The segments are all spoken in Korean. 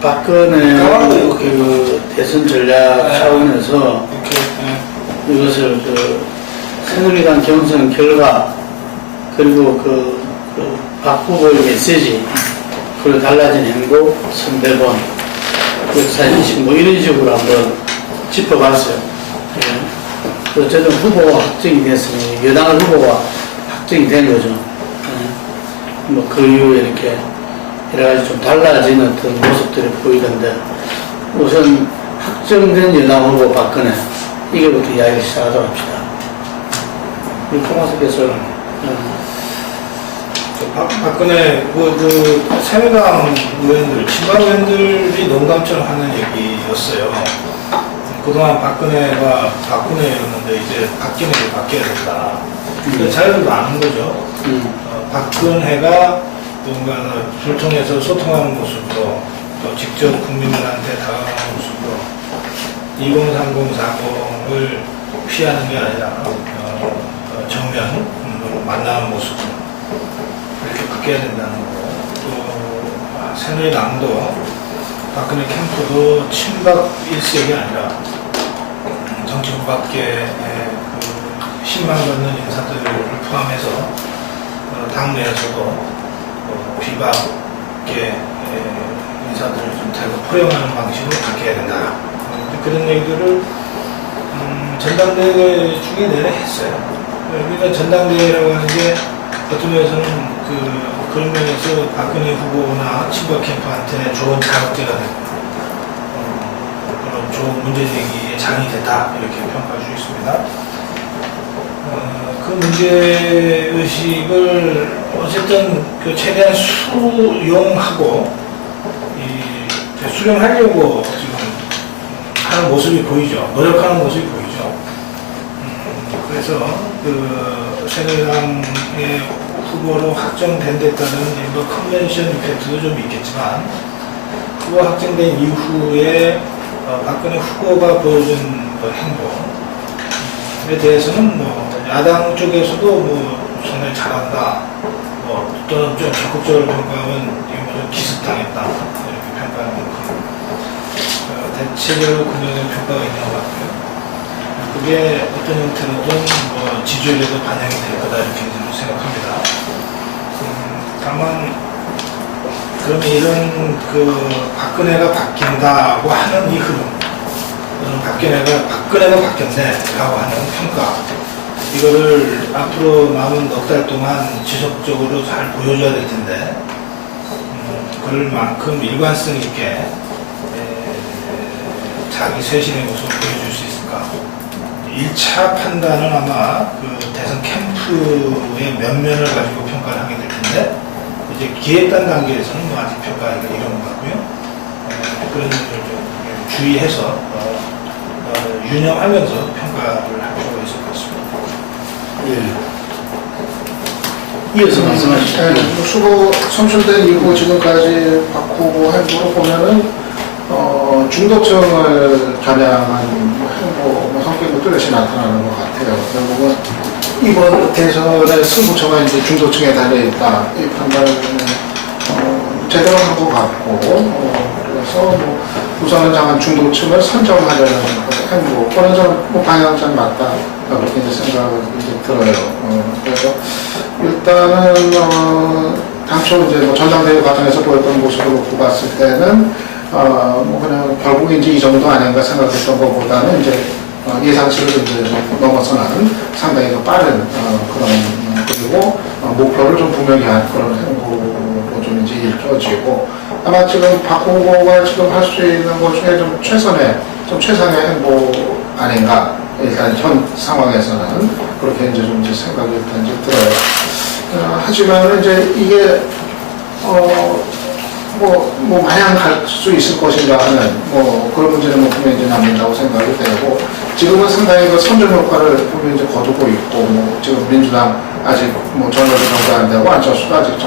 박근혜 그 대선 전략 차원에서 이것을 그 새누리당 경선 결과 그리고 그 박 후보의 메시지 그리고 달라진 행보, 선대본, 역사인식 뭐 이런 식으로 한번 짚어봤어요. 예. 어쨌든 후보가 확정이 됐으니 여당 후보가 확정이 된 거죠. 예. 뭐 그 이후에 이렇게 여러 가지 좀 달라진 어떤 모습들이 보이던데 우선 확정된 여당 후보 박근혜 이게부터 이야기를 시작하도록 합시다. 우리 토마스께서 박근혜 그 새누리당 의원들, 친박 의원들이 농담처럼 하는 얘기였어요. 그동안 박근혜가 박근혜였는데 이제 박근혜를 바뀌어야 된다. 자기들도 아는 거죠. 박근혜가 뭔가 를 통해서 소통하는 모습으로 또 직접 국민들한테 다가가는 모습으로 2030, 40을 피하는 게 아니라 정면 만나는 모습으로 이렇게 바뀌어야 된다는 거. 또 새누리당도 박근혜 캠프도 친박 일색이 아니라 정치부 밖에 그 신망 갖는 인사들을 포함해서 당내에서도 비박계 인사들을 좀 대거 포용하는 방식으로 바뀌어야 된다. 그런 얘기들을 전당대회 중에 내내 했어요. 우리가 전당대회라고 하는 게 어떤 면에서는 그런 면에서 박근혜 후보나 친박 캠프한테 좋은 자극제가 되고 그런 좋은 문제제기의 장이 됐다 이렇게 평가할 수 있습니다. 그 문제의식을 어쨌든 최대한 수용하고 수용하려고 지금 하는 모습이 보이죠. 노력하는 모습이 보이죠. 그래서 새누리당의 후보로 확정된 데 따른 뭐 컨벤션 이펙트도 좀 있겠지만 후보 확정된 이후에 박근혜 후보가 보여준 행동에 대해서는 뭐 야당 쪽에서도 뭐 상당히 잘한다, 뭐 또는 좀 적극적으로 평가하면 이게 뭐 기습당했다 이렇게 평가하는 만큼 대체적으로 긍정적인 평가가 있는 것 같고요. 그게 어떤 형태로든 뭐 지지율에도 반영이 될 거다 이렇게 생각합니다. 다만 그러면 이런 박근혜가 바뀐다고 하는 이 흐름, 박근혜가 바뀌었네라고 하는 평가, 이거를 앞으로 남은 넉 달 동안 지속적으로 잘 보여줘야 될 텐데, 그럴 만큼 일관성 있게 자기 쇄신의 모습을 보여줄 수 있을까? 1차 판단은 아마 대선 캠프의 면면을 가지고 평가를 하게 될 텐데, 이제 기획단 단계에서는 뭐 아직 평가하기가 이런 것 같고요. 그런 점을 좀 주의해서 유념하면서 평가를 할 필요가 있을 것 같습니다. 예. 이어서 말씀하시죠. 수고 선출된 이후 지금까지 박 후보 행보로 보면은 중도층을 겨냥한 행보 성격이 뚜렷이 나타나는 것 같아요. 결국은 이번 대선의 승부처가 이제 중도층에 달려있다 이 판단을 제대로 한 것 같고, 그래서 뭐 우선은 장한 중도층을 선정하려는 행보, 그런 점 방향은 맞다 그렇게 이제 생각을 이제 들어요. 그래서 일단은 당초 이제 뭐 전당대회 과정에서 보였던 모습을 놓고 봤을 때는 뭐 그냥 결국 이제 이 정도 아닌가 생각했던 것보다는 이제 예상치를 이제 넘어서는 상당히 더 빠른 그런 그리고 목표를 좀 분명히 한 그런 행보로 좀 이제 이루어지고, 아마 지금 박 후보가 지금 할 수 있는 것 중에 좀 최상의 행보 아닌가, 일단 현 상황에서는 그렇게 이제 좀 이제 생각이 일단 이제 들어요. 하지만 이제 이게 뭐 마냥 갈 수 있을 것인가 하는 뭐 그런 문제는 뭐 분명히 이제 남는다고 생각이 되고, 지금은 상당히 그 선전 효과를 분명히 이제 거두고 있고, 뭐 지금 민주당 아직 뭐 전월도 정도 안 되고 안철수도 아직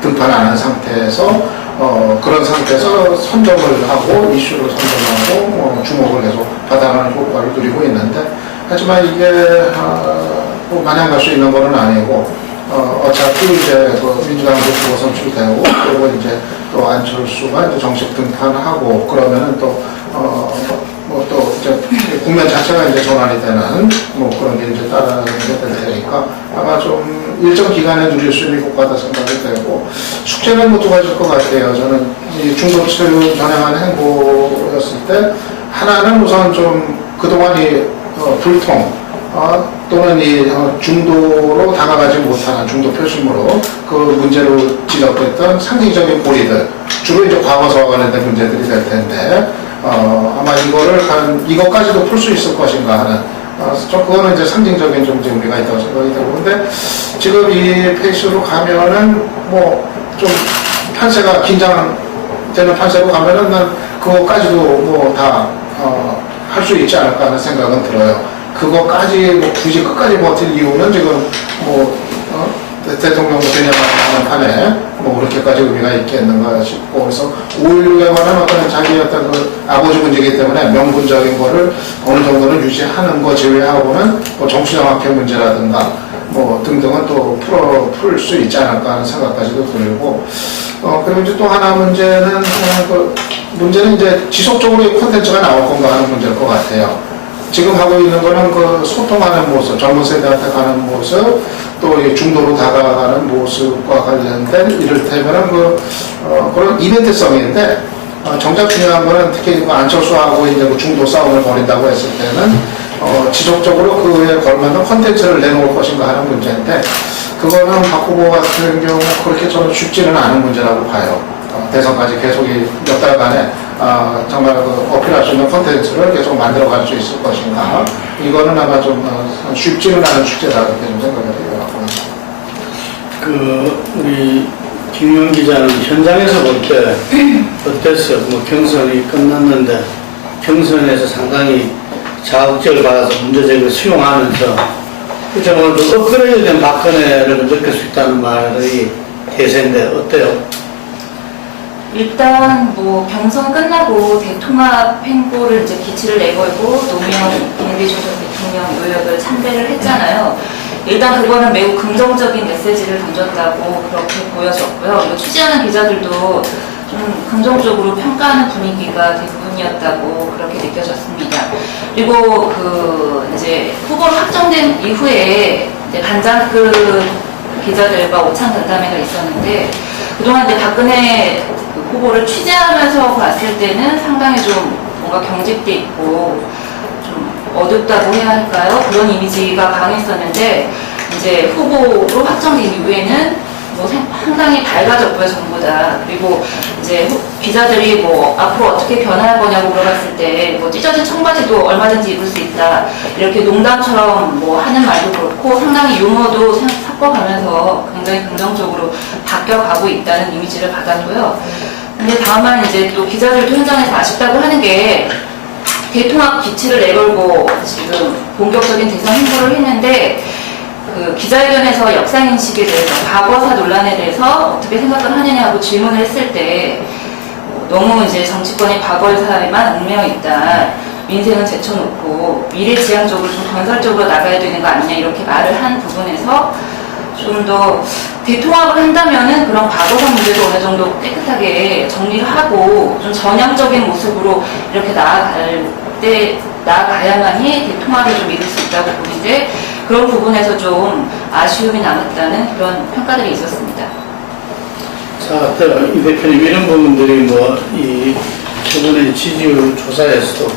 등판 안 한 상태에서 그런 상태에서 선점을 하고 이슈를 선점하고 주목을 계속 받아가는 효과를 누리고 있는데, 하지만 이게 뭐 마냥 갈 수 있는 거는 아니고 어차피 이제 민주당 후보 선출되고 그리고 이제 또 안철수가 이제 정식 등판하고 그러면은 또 또 이제 국면 자체가 이제 전환이 되는 뭐 그런 게 이제 따라가게 될 테니까 아마 좀 일정 기간에 누릴 수 있는 효과다 생각이 되고 숙제는 뭐 두 가지일 것 같아요. 저는 이 중도층 전향한 행보였을 때 하나는 우선 좀 그동안 이 불통 또는 이 중도로 다가가지 못하는 중도 표심으로 그 문제로 지적됐던 상징적인 고리들 주로 이제 과거사와 관련된 문제들이 될 텐데 아마 이것까지도 풀 수 있을 것인가 하는 좀 그거는 이제 상징적인 좀 의미가 있다고 생각이 되고 근데 지금 이 페이스로 가면은 뭐 좀 판세가 긴장되는 판세로 가면은 난 그것까지도 뭐 다 할 수 있지 않을까 하는 생각은 들어요. 그거까지 뭐 굳이 끝까지 버틸 이유는 지금 뭐 대통령 되냐는 판에 뭐 그렇게까지 의미가 있겠는가 싶고 그래서 5.16에 관한 어떤 자기의 어떤 그 아버지 문제이기 때문에 명분적인 거를 어느 정도는 유지하는 거 제외하고는 뭐 정치정확의 문제라든가 뭐 등등은 또 풀 수 있지 않을까 하는 생각까지도 들고 그리고 이제 또 하나 문제는 문제는 이제 지속적으로 이 콘텐츠가 나올 건가 하는 문제일 것 같아요. 지금 하고 있는 거는 그 소통하는 모습, 젊은 세대한테 가는 모습, 또 이 중도로 다가가는 모습과 관련된 이를테면은 그런 이벤트성인데 정작 중요한 거는 특히 안철수하고 이제 그 중도 싸움을 벌인다고 했을 때는 지속적으로 그에 걸맞는 콘텐츠를 내놓을 것인가 하는 문제인데 그거는 박 후보 같은 경우 그렇게 저는 쉽지는 않은 문제라고 봐요. 대선까지 계속 몇 달간에 정말 그 어필할 수 있는 콘텐츠를 계속 만들어갈 수 있을 것인가 이거는 아마 좀 쉽지는 않은 숙제다 그렇게 좀 생각이 돼요. 우리 김용 기자는 현장에서 볼 때 어땠어요? 뭐 경선이 끝났는데 경선에서 상당히 자극적을 받아서 문제제기를 수용하면서 그저 오늘도 업그레이드된 박근혜를 느낄 수 있다는 말이 대세인데 어때요? 일단 뭐 경선 끝나고 대통합 행보를 이제 기치를 내걸고 노무현, 김대중 전 대통령 요역을 참배를 했잖아요. 일단 그거는 매우 긍정적인 메시지를 던졌다고 그렇게 보여졌고요. 이거 취재하는 기자들도 좀 긍정적으로 평가하는 분위기가 대부분이었다고 그렇게 느껴졌습니다. 그리고 이제 후보로 확정된 이후에 이제 간장급 기자들과 오찬 간담회가 있었는데 그동안 이제 박근혜 후보를 취재하면서 봤을 때는 상당히 좀 뭔가 경직돼 있고 좀 어둡다고 해야 할까요? 그런 이미지가 강했었는데 이제 후보로 확정된 이후에는 뭐 상당히 밝아졌고요, 전부 다. 그리고 이제 기자들이 뭐 앞으로 어떻게 변할 거냐고 물어봤을 때 뭐 찢어진 청바지도 얼마든지 입을 수 있다. 이렇게 농담처럼 뭐 하는 말도 그렇고 상당히 유머도 섞어가면서 굉장히 긍정적으로 바뀌어가고 있다는 이미지를 받았고요. 근데 다만 이제 또 기자들도 현장에서 아쉽다고 하는 게 대통합 기치를 내걸고 지금 본격적인 대선 행보를 했는데 그 기자회견에서 역사인식에 대해서 과거사 논란에 대해서 어떻게 생각을 하느냐고 질문을 했을 때 너무 이제 정치권이 과거사에만 얽매여 있다. 민생은 제쳐놓고 미래지향적으로 좀 건설적으로 나가야 되는 거 아니냐 이렇게 말을 한 부분에서 좀 더 대통합을 한다면은 그런 과거사 문제도 어느 정도 깨끗하게 정리를 하고 좀 전향적인 모습으로 이렇게 나아가야만이 대통합을 좀 이룰 수 있다고 보는데 그런 부분에서 좀 아쉬움이 남았다는 그런 평가들이 있었습니다. 자, 이 대표님 이런 부분들이 저번에 지지율 조사에서도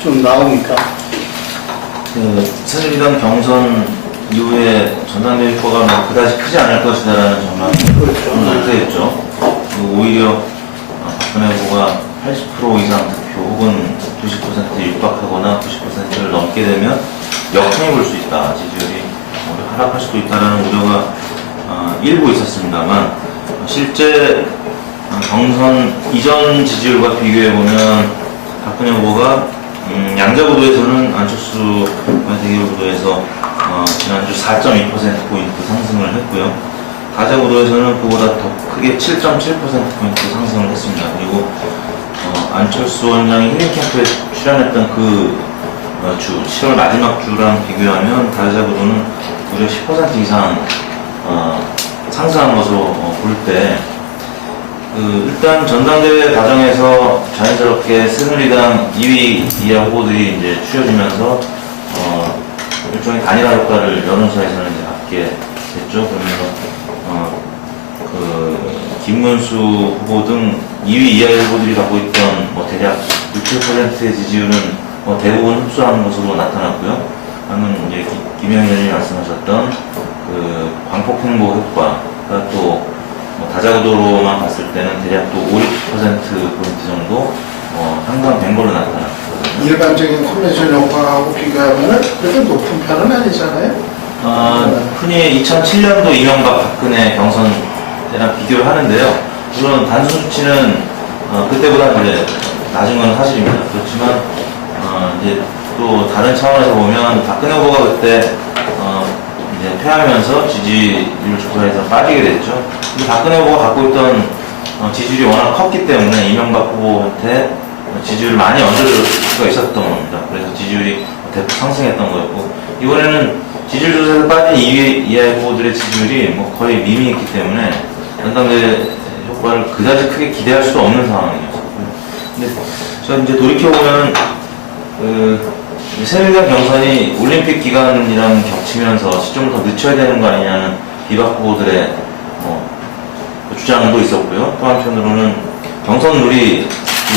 좀 나옵니까? 새누리당 경선 이후에 전당대회 효과가 그다지 크지 않을 것이다라는 전망이 상쇄했죠. 오히려 박근혜 후보가 80% 이상 득표 혹은 90%에 육박하거나 90%를 넘게 되면 역행해 볼 수 있다. 지지율이 하락할 수도 있다는 우려가 일부 있었습니다만 실제 경선 이전 지지율과 비교해보면 박근혜 후보가 양자구도에서는 안철수 대결구도에서 지난주 4.2%포인트 상승을 했고요. 가자구도에서는 그보다 더 크게 7.7%포인트 상승을 했습니다. 그리고 안철수 원장이 힐링 캠프에 출연했던 그 7월 마지막 주랑 비교하면 가자구도는 무려 10% 이상 상승한 것으로 볼 때 일단 전당대회 과정에서 자연스럽게 새누리당 2위 이하 후보들이 이제 추려지면서, 일종의 단일화 효과를 여론조사에서는 이제 갖게 됐죠. 그러면서, 김문수 후보 등 2위 이하 후보들이 갖고 있던 대략 60%의 지지율은 대부분 흡수하는 것으로 나타났고요. 방금 이제 김영희 의원님이 말씀하셨던 광폭행보 효과가 또 다자구도로만 봤을 때는 대략 또 50%포인트 정도 향상 걸로 나타났거든요. 일반적인 컨벤션 효과하고 비교하면 그렇게 높은 편은 아니잖아요. 흔히 2007년도 이명박 박근혜 경선 때랑 비교를 하는데요. 물론 단순 수치는 그때보다 이제 낮은 건 사실입니다. 그렇지만 이제 또 다른 차원에서 보면 박근혜 후보가 그때 이제 패하면서 지지율 조사에서 빠지게 됐죠. 근데 박근혜 후보가 갖고 있던 지지율이 워낙 컸기 때문에 이명박 후보한테 지지율을 많이 얹어줄 수가 있었던 겁니다. 그래서 지지율이 대폭 상승했던 거였고, 이번에는 지지율 조사에서 빠진 2위 이하의 후보들의 지지율이 거의 미미했기 때문에 전당대회 효과를 그다지 크게 기대할 수도 없는 상황이었고요. 근데 제가 이제 돌이켜보면 새누리당 경선이 올림픽 기간이랑 겹치면서 시점을 더 늦춰야 되는 거 아니냐는 비박 후보들의 주장도 있었고요. 또 한편으로는 경선 룰이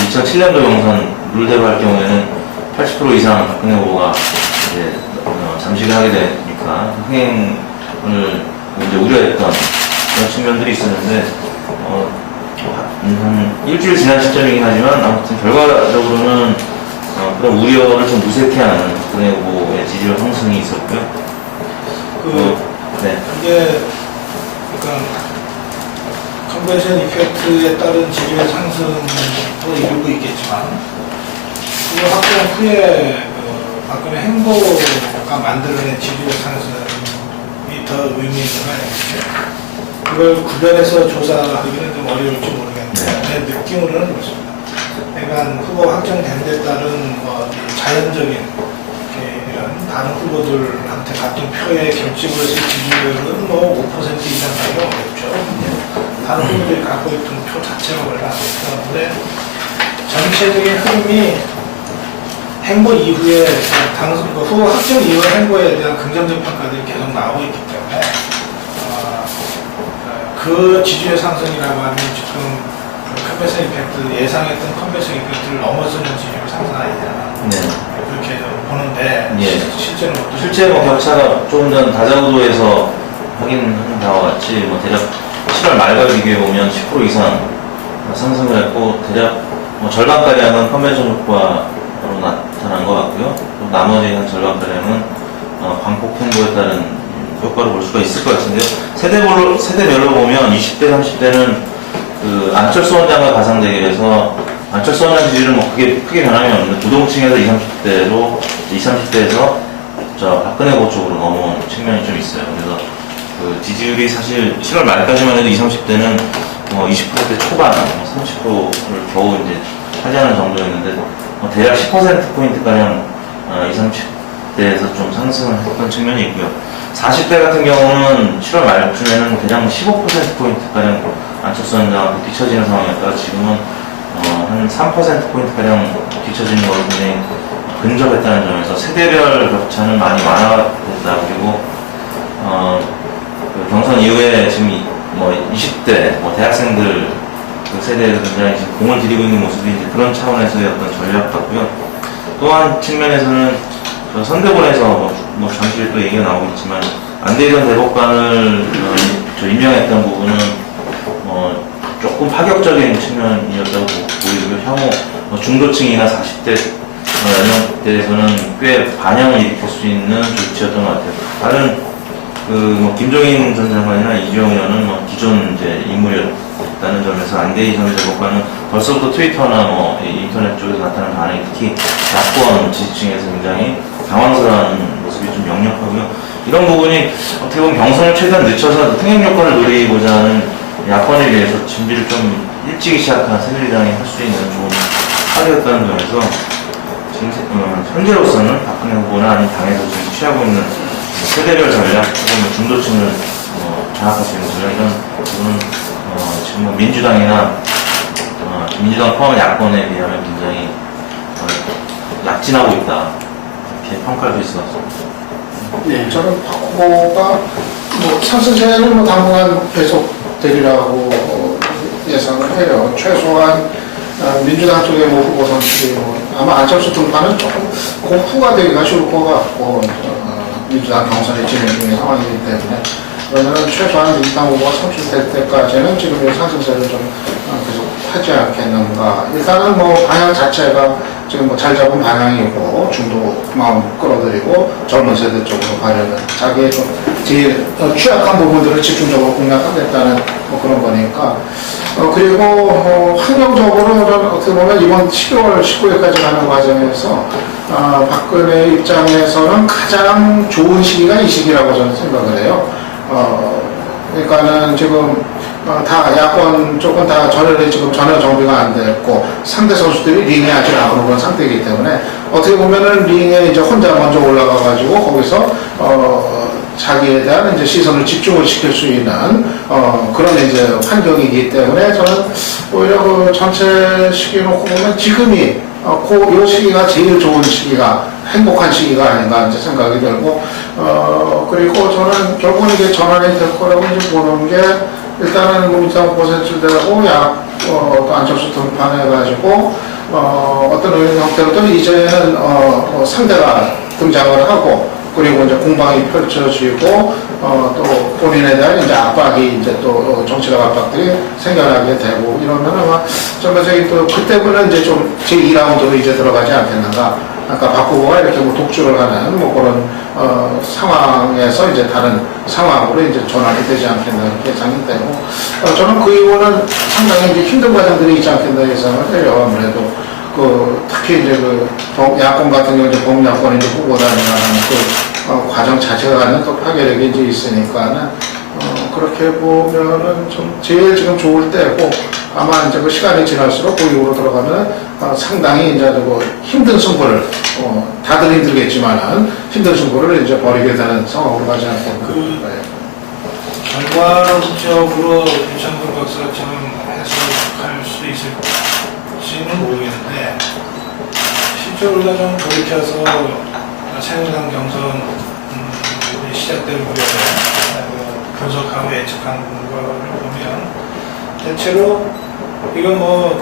2007년도 경선 룰대로 할 경우에는 80% 이상 박근혜 후보가 이제 잠식을 하게 되니까 흥행을 이제 우려했던 그런 측면들이 있었는데 한 일주일 지난 시점이긴 하지만 아무튼 결과적으로는 그런 우려를 좀 무색해하는 박근혜 후보의 지지율 상승이 있었고요. 네. 이게 그러니까 컨벤션 이펙트에 따른 지지율 상승도 이루고 있겠지만 그 확정 후에 박근혜 행보가 만들어낸 지지율 상승이 더 의미 있는 거 아니겠죠? 그걸 구별해서 조사하기는 좀 어려울지 모르겠는데 제 느낌으로는 그렇습니다. 그러니까 후보 확정된 데 따른 자연적인 이런 다른 후보들한테 같은 표의 결집으로서의 지지율은 5% 이상 가기 어렵죠. 다른 후보들이 갖고 있던 표 자체가 올라가기 때문에 전체적인 흐름이 행보 이후에 후보 확정 이후 행보에 대한 긍정적 평가들이 계속 나오고 있기 때문에 그 지지율 상승이라고 하면 지금 컨벤션 이펙트 예상했던 컨벤션 이펙트를 넘어서는 지지율 상승 아니냐. 네. 그렇게 보는데 예. 실제는 실제 격차가 조금 전 다자구도에서 확인한 바와 같이 대략 7월 말과 비교해 보면 10% 이상 상승을 했고 대략 절반가량은 컨벤션 효과로 나타난 것 같고요. 또 나머지 한 절반가량은 광폭 행보에 따른 효과를 볼 수가 있을 것 같은데요. 세대별로 보면 20대, 30대는 안철수 원장과 가상 대결에서 안철수 원장 지지율은 크게 변함이 없는데 부동층에서 20, 30대에서 박근혜 후보 쪽으로 넘어온 측면이 좀 있어요. 그래서 지지율이 사실 7월 말까지만 해도 20, 30대는 20% 초반, 30%를 겨우 이제 차지하는 정도였는데 대략 10%포인트가량 20, 30대에서 좀 상승을 했던 측면이 있고요. 40대 같은 경우는 7월 말쯤에는 그냥 15%포인트가량 안철수 원장한테 뒤처지는 상황이었다가 지금은 한 3%포인트가량 뒤처지는 걸로 굉장히 근접했다는 점에서 세대별 격차는 많이 완화됐다. 그리고 경선 이후에 지금 20대 대학생들 그 세대에서 굉장히 지금 공을 들이고 있는 모습이 이제 그런 차원에서의 어떤 전략 같고요. 또 한 측면에서는 선대본에서 잠시 또 얘기가 나오겠지만 안대희전 대법관을 임명했던 부분은 조금 파격적인 측면이었다고 보이고요. 향후 중도층이나 40대 연령대에서는 꽤 반향을 일으킬 수 있는 조치였던 것 같아요. 다른 김종인 전 장관이나 이주영 의원은 기존 이제 인물이었다는 점에서 안대희 전 대법관은 벌써부터 트위터나 인터넷 쪽에서 나타나는 반응이 특히 야권 지지층에서 굉장히 당황스러운 모습이 좀 역력하고요. 이런 부분이 어떻게 보면 경선을 최대한 늦춰서 흥행 효과를 노리고자 하는 야권에 비해서 준비를 좀 일찍 시작한 새누리당이 할 수 있는 좋은 사례였다는 점에서 지금 현재로서는 박근혜 후보나 아니면 당에서 지금 취하고 있는 세대별 전략 혹은 중도층을 장악할 수 있는 전략 이런 부분은 지금 뭐 민주당이나 민주당 포함한 야권에 비하면 굉장히 약진하고 있다 이렇게 평가할 수 있을 것 같습니다. 네. 저는 박 후보가 뭐 상승세는 뭐 당분간 계속 되리라고 예상을 해요. 최소한 민주당 쪽의 뭐 후보 선출이 아마 안철수 등판은 조금 고후가 되기가 쉬울 것 같고 민주당 경선이 진행 중인 상황이기 때문에 그러면 최소한 민주당 후보가 선출될 때까지는 지금의 상승세를 좀 계속 하지 않겠는가. 일단은 뭐 방향 자체가 지금 뭐 잘 잡은 방향이고 중도 마음 끌어들이고 젊은 세대 쪽으로 가려는 자기의 좀 제일 취약한 부분들을 집중적으로 공략하겠다는 뭐 그런 거니까 그리고 환경적으로 저는 어떻게 보면 이번 7월 19일까지 가는 과정에서 박근혜 입장에서는 가장 좋은 시기가 이 시기라고 저는 생각을 해요. 그러니까는 지금 다 야권 쪽은 다 지금 전혀 정비가 안 됐고 상대 선수들이 링에 아직 안 오른 상태이기 때문에 어떻게 보면은 링에 이제 혼자 먼저 올라가가지고 거기서 자기에 대한 이제 시선을 집중을 시킬 수 있는 그런 이제 환경이기 때문에 저는 오히려 그 전체 시기 놓고 보면 지금이 요 시기가 제일 좋은 시기가 행복한 시기가 아닌가 이제 생각이 들고 그리고 저는 결국은 이게 전환이 될 거라고 이제 보는 게 일단은 민주당 후보 선출되고 또 안철수 등판해가지고 어떤 형태로든 이제는 상대가 등장을 하고 그리고 이제 공방이 펼쳐지고 또 본인에 대한 이제 압박이 이제 또 정치적 압박들이 생겨나게 되고 이러면 아마 저기 또 그때부터는 이제 좀 제2라운드로 이제 들어가지 않겠는가. 아까 박 후보가 이렇게 뭐 독주를 하는 뭐 그런 상황에서 이제 다른 상황으로 이제 전환이 되지 않겠나 이렇게 예상이 되고 저는 그 이후는 상당히 이제 힘든 과정들이 있지 않겠나 예상을 해요. 아무래도 특히 이제 야권 같은 경우 이제 범야권의 이제 후보단이라는 과정 자체가 갖는 또 파괴력이 이제 있으니까는 그렇게 보면은 좀 제일 지금 좋을 때고 아마 이제 그 시간이 지날수록 그 이후로 들어가면 상당히 이제 힘든 승부를 다들 힘들겠지만은 힘든 승부를 이제 벌이게 되는 상황으로 가지 않겠나. 결과론적으로 유창근 박사처럼 해석할 수 있을지는 모르겠는데 실제로 좀 돌이켜서 새누리당 경선 시작될 무렵에 분석하고 예측한 거를 보면 대체로 이건 뭐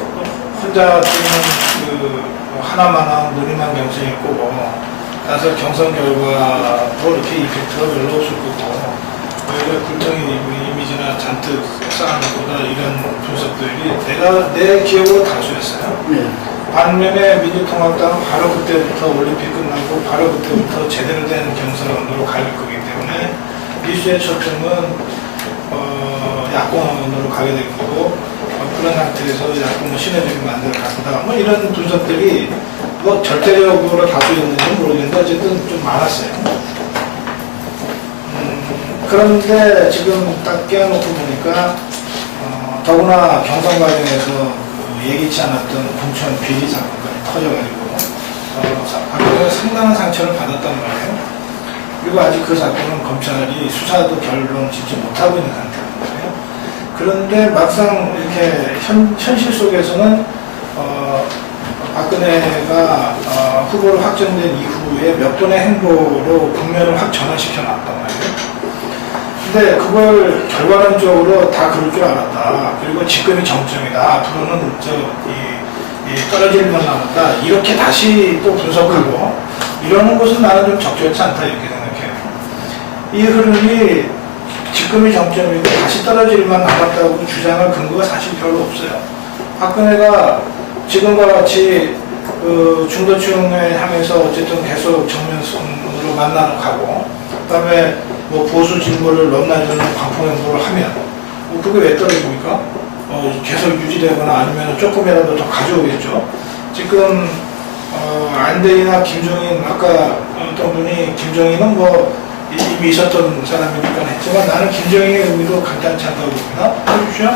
혼자 뛰는 하나만한 느리만 경선이 있고 따라서 경선 결과도 이렇게 이펙트가 별로 없을 거고 오히려 굴덩이 이미지나 잔뜩 쌓아놓은 것보다 이런 분석들이 내 기억으로 다수였어요. 네. 반면에 민주통합당은 바로 그때부터 올림픽 끝나고 바로 그때부터 제대로 된 경선으로 갈 거기 때문에 이슈의 초점은 야권으로 가게 될 거고 그런 상태에서 야권을 시너지를 만들어 간다. 뭐 이런 분석들이 뭐 절대적으로 다수였는지 모르겠는데 어쨌든 좀 많았어요. 그런데 지금 딱 깨어놓고 보니까 더구나 경선 과정에서 예기치 않았던 공천 비리 사건까지 터져가지고 박근혜가 상당한 상처를 받았단 말이에요. 그리고 아직 그 사건은 검찰이 수사도 결론 짓지 못하고 있는 상태란 말이에요. 그런데 막상 이렇게 현실 속에서는 박근혜가 후보로 확정된 이후에 몇 번의 행보로 국면을 확 전환시켜 놨단 말이에요. 근데 그걸 결과론적으로 다 그럴 줄 알았다. 그리고 지금이 정점이다. 앞으로는 떨어질 일만 남았다. 이렇게 다시 또 분석하고 이러는 것은 나는 좀 적절치 않다 이렇게 생각해요. 이 흐름이 지금이 정점이고 다시 떨어질 일만 남았다고 주장할 근거가 사실 별로 없어요. 박근혜가 지금과 같이 중도층에 향해서 어쨌든 계속 정면으로 만나가고 그다음에 뭐 보수 진보를 넘나드는 광풍 행보를 하면 그게 왜 떨어집니까? 계속 유지되거나 아니면 조금이라도 더 가져오겠죠. 지금 안대희나 김종인 아까 어떤 분이 김종인은 뭐 이미 있었던 사람이니까 했지만 나는 김종인의 의미도 간단치 않다고 봅니다. 해주시죠.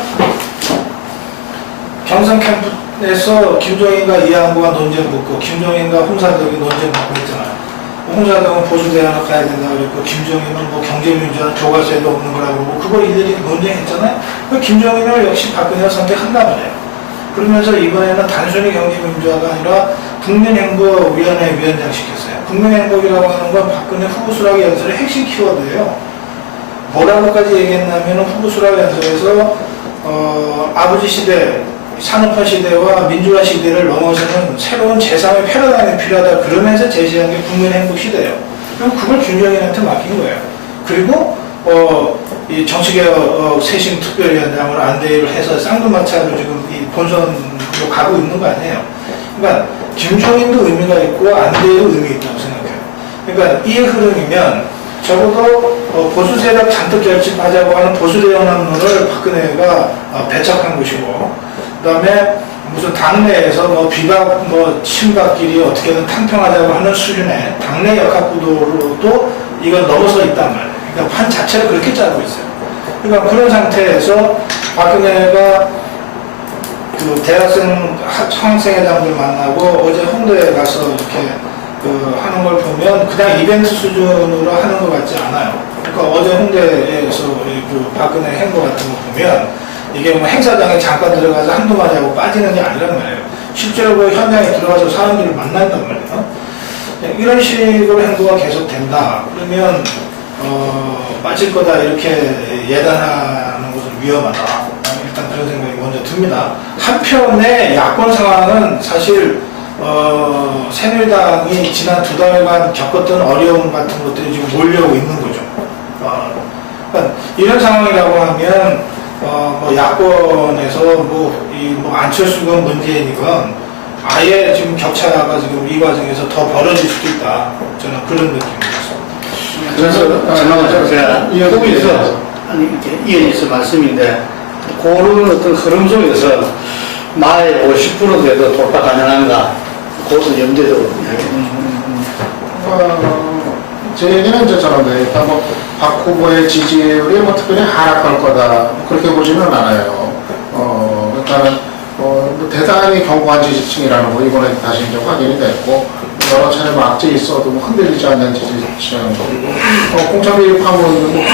경선 캠프에서 김종인과 이한구가 논쟁 붙고 김종인과 홍사덕이 논쟁 붙고 했잖아요. 홍사동은 보수대안을 가야 된다 그랬고 김정일은 뭐 경제민주화 교과서에도 없는 거라고 그러고 그걸 이들이 논쟁했잖아요. 그 김정일을 역시 박근혜가 선택한단 말이에요. 그러면서 이번에는 단순히 경제민주화가 아니라 국민행복위원회 위원장 시켰어요. 국민행복이라고 하는 건 박근혜 후보 수락 연설의 핵심 키워드예요. 뭐라고까지 얘기했냐면 후보 수락 연설에서 아버지 시대, 산업화 시대와 민주화 시대를 넘어서는 새로운 제3의 패러다임이 필요하다. 그러면서 제시한 게 국민행복 시대예요. 그럼 그걸 김정일한테 맡긴 거예요. 그리고 이 정치개혁 쇄신 특별위원장으로 안대를 해서 쌍두마차로 지금 이 본선으로 가고 있는 거 아니에요. 그러니까 김종인도 의미가 있고 안대에도 의미 있다고 생각해요. 그러니까 이 흐름이면 적어도 보수세력 잔뜩 결집하자고 하는 보수대연합론을 박근혜가 배척한 것이고, 그 다음에 무슨 당내에서 뭐 비박, 뭐 친박끼리 어떻게든 탕평하자고 하는 수준의 당내 역학구도로도 이건 넘어서 있단 말이에요. 그러니까 판 자체를 그렇게 짜고 있어요. 그러니까 그런 상태에서 박근혜가 그 대학생 학생회장들 만나고 어제 홍대에 가서 이렇게 하는 걸 보면 그냥 이벤트 수준으로 하는 것 같지 않아요. 그러니까 어제 홍대에서 그 박근혜 행보 같은 거 보면 이게 뭐 행사장에 잠깐 들어가서 한두 마디 하고 빠지는 게 아니란 말이에요. 실제로 그 현장에 들어가서 사람들을 만난단 말이에요. 이런 식으로 행보가 계속 된다. 그러면 빠질 거다 이렇게 예단하는 것은 위험하다. 일단 그런 생각이 먼저 듭니다. 한편의 야권 상황은 사실 새누리당이 지난 2달간 겪었던 어려움 같은 것들이 지금 몰려오고 있는 거죠. 그러니까 이런 상황이라고 하면 뭐 야권에서 뭐 안철수건 문재인이건 아예 지금 격차가 지금 이 과정에서 더 벌어질 수도 있다. 저는 그런 느낌입니다. 그래서 제가 거기서 아니 이렇게 이어져서 말씀인데 그런 어떤 흐름 속에서 나의 50%에도 돌파 가능한가 그것을 염두에 두고 제 얘기는 이제 저런 거예요. 일단 박 후보의 지지율이 특별히 하락할 거다 그렇게 보지는 않아요. 일단은 뭐 대단히 견고한 지지층이라는 거 이번에 다시 이제 확인이 됐고 여러 차례 악재 있어도 흔들리지 않는 지지층 그리고 공천비 파문은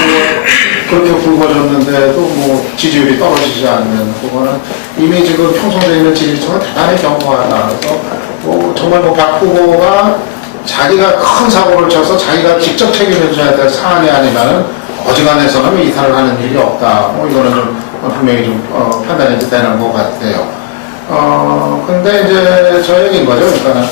그렇게 굵어졌는데도 뭐 지지율이 떨어지지 않는 그거는 이미 지금 형성되어 있는 지지층은 대단히 견고하다. 그래서 뭐 정말 박 후보가 자기가 큰 사고를 쳐서 자기가 직접 책임을 져야 될 사안이 아니면은 어지간해서는 이탈을 하는 일이 없다. 뭐 이거는 좀 분명히 좀 판단이 되는 것 같아요. 근데 이제 저 얘기인 거죠. 그러니까는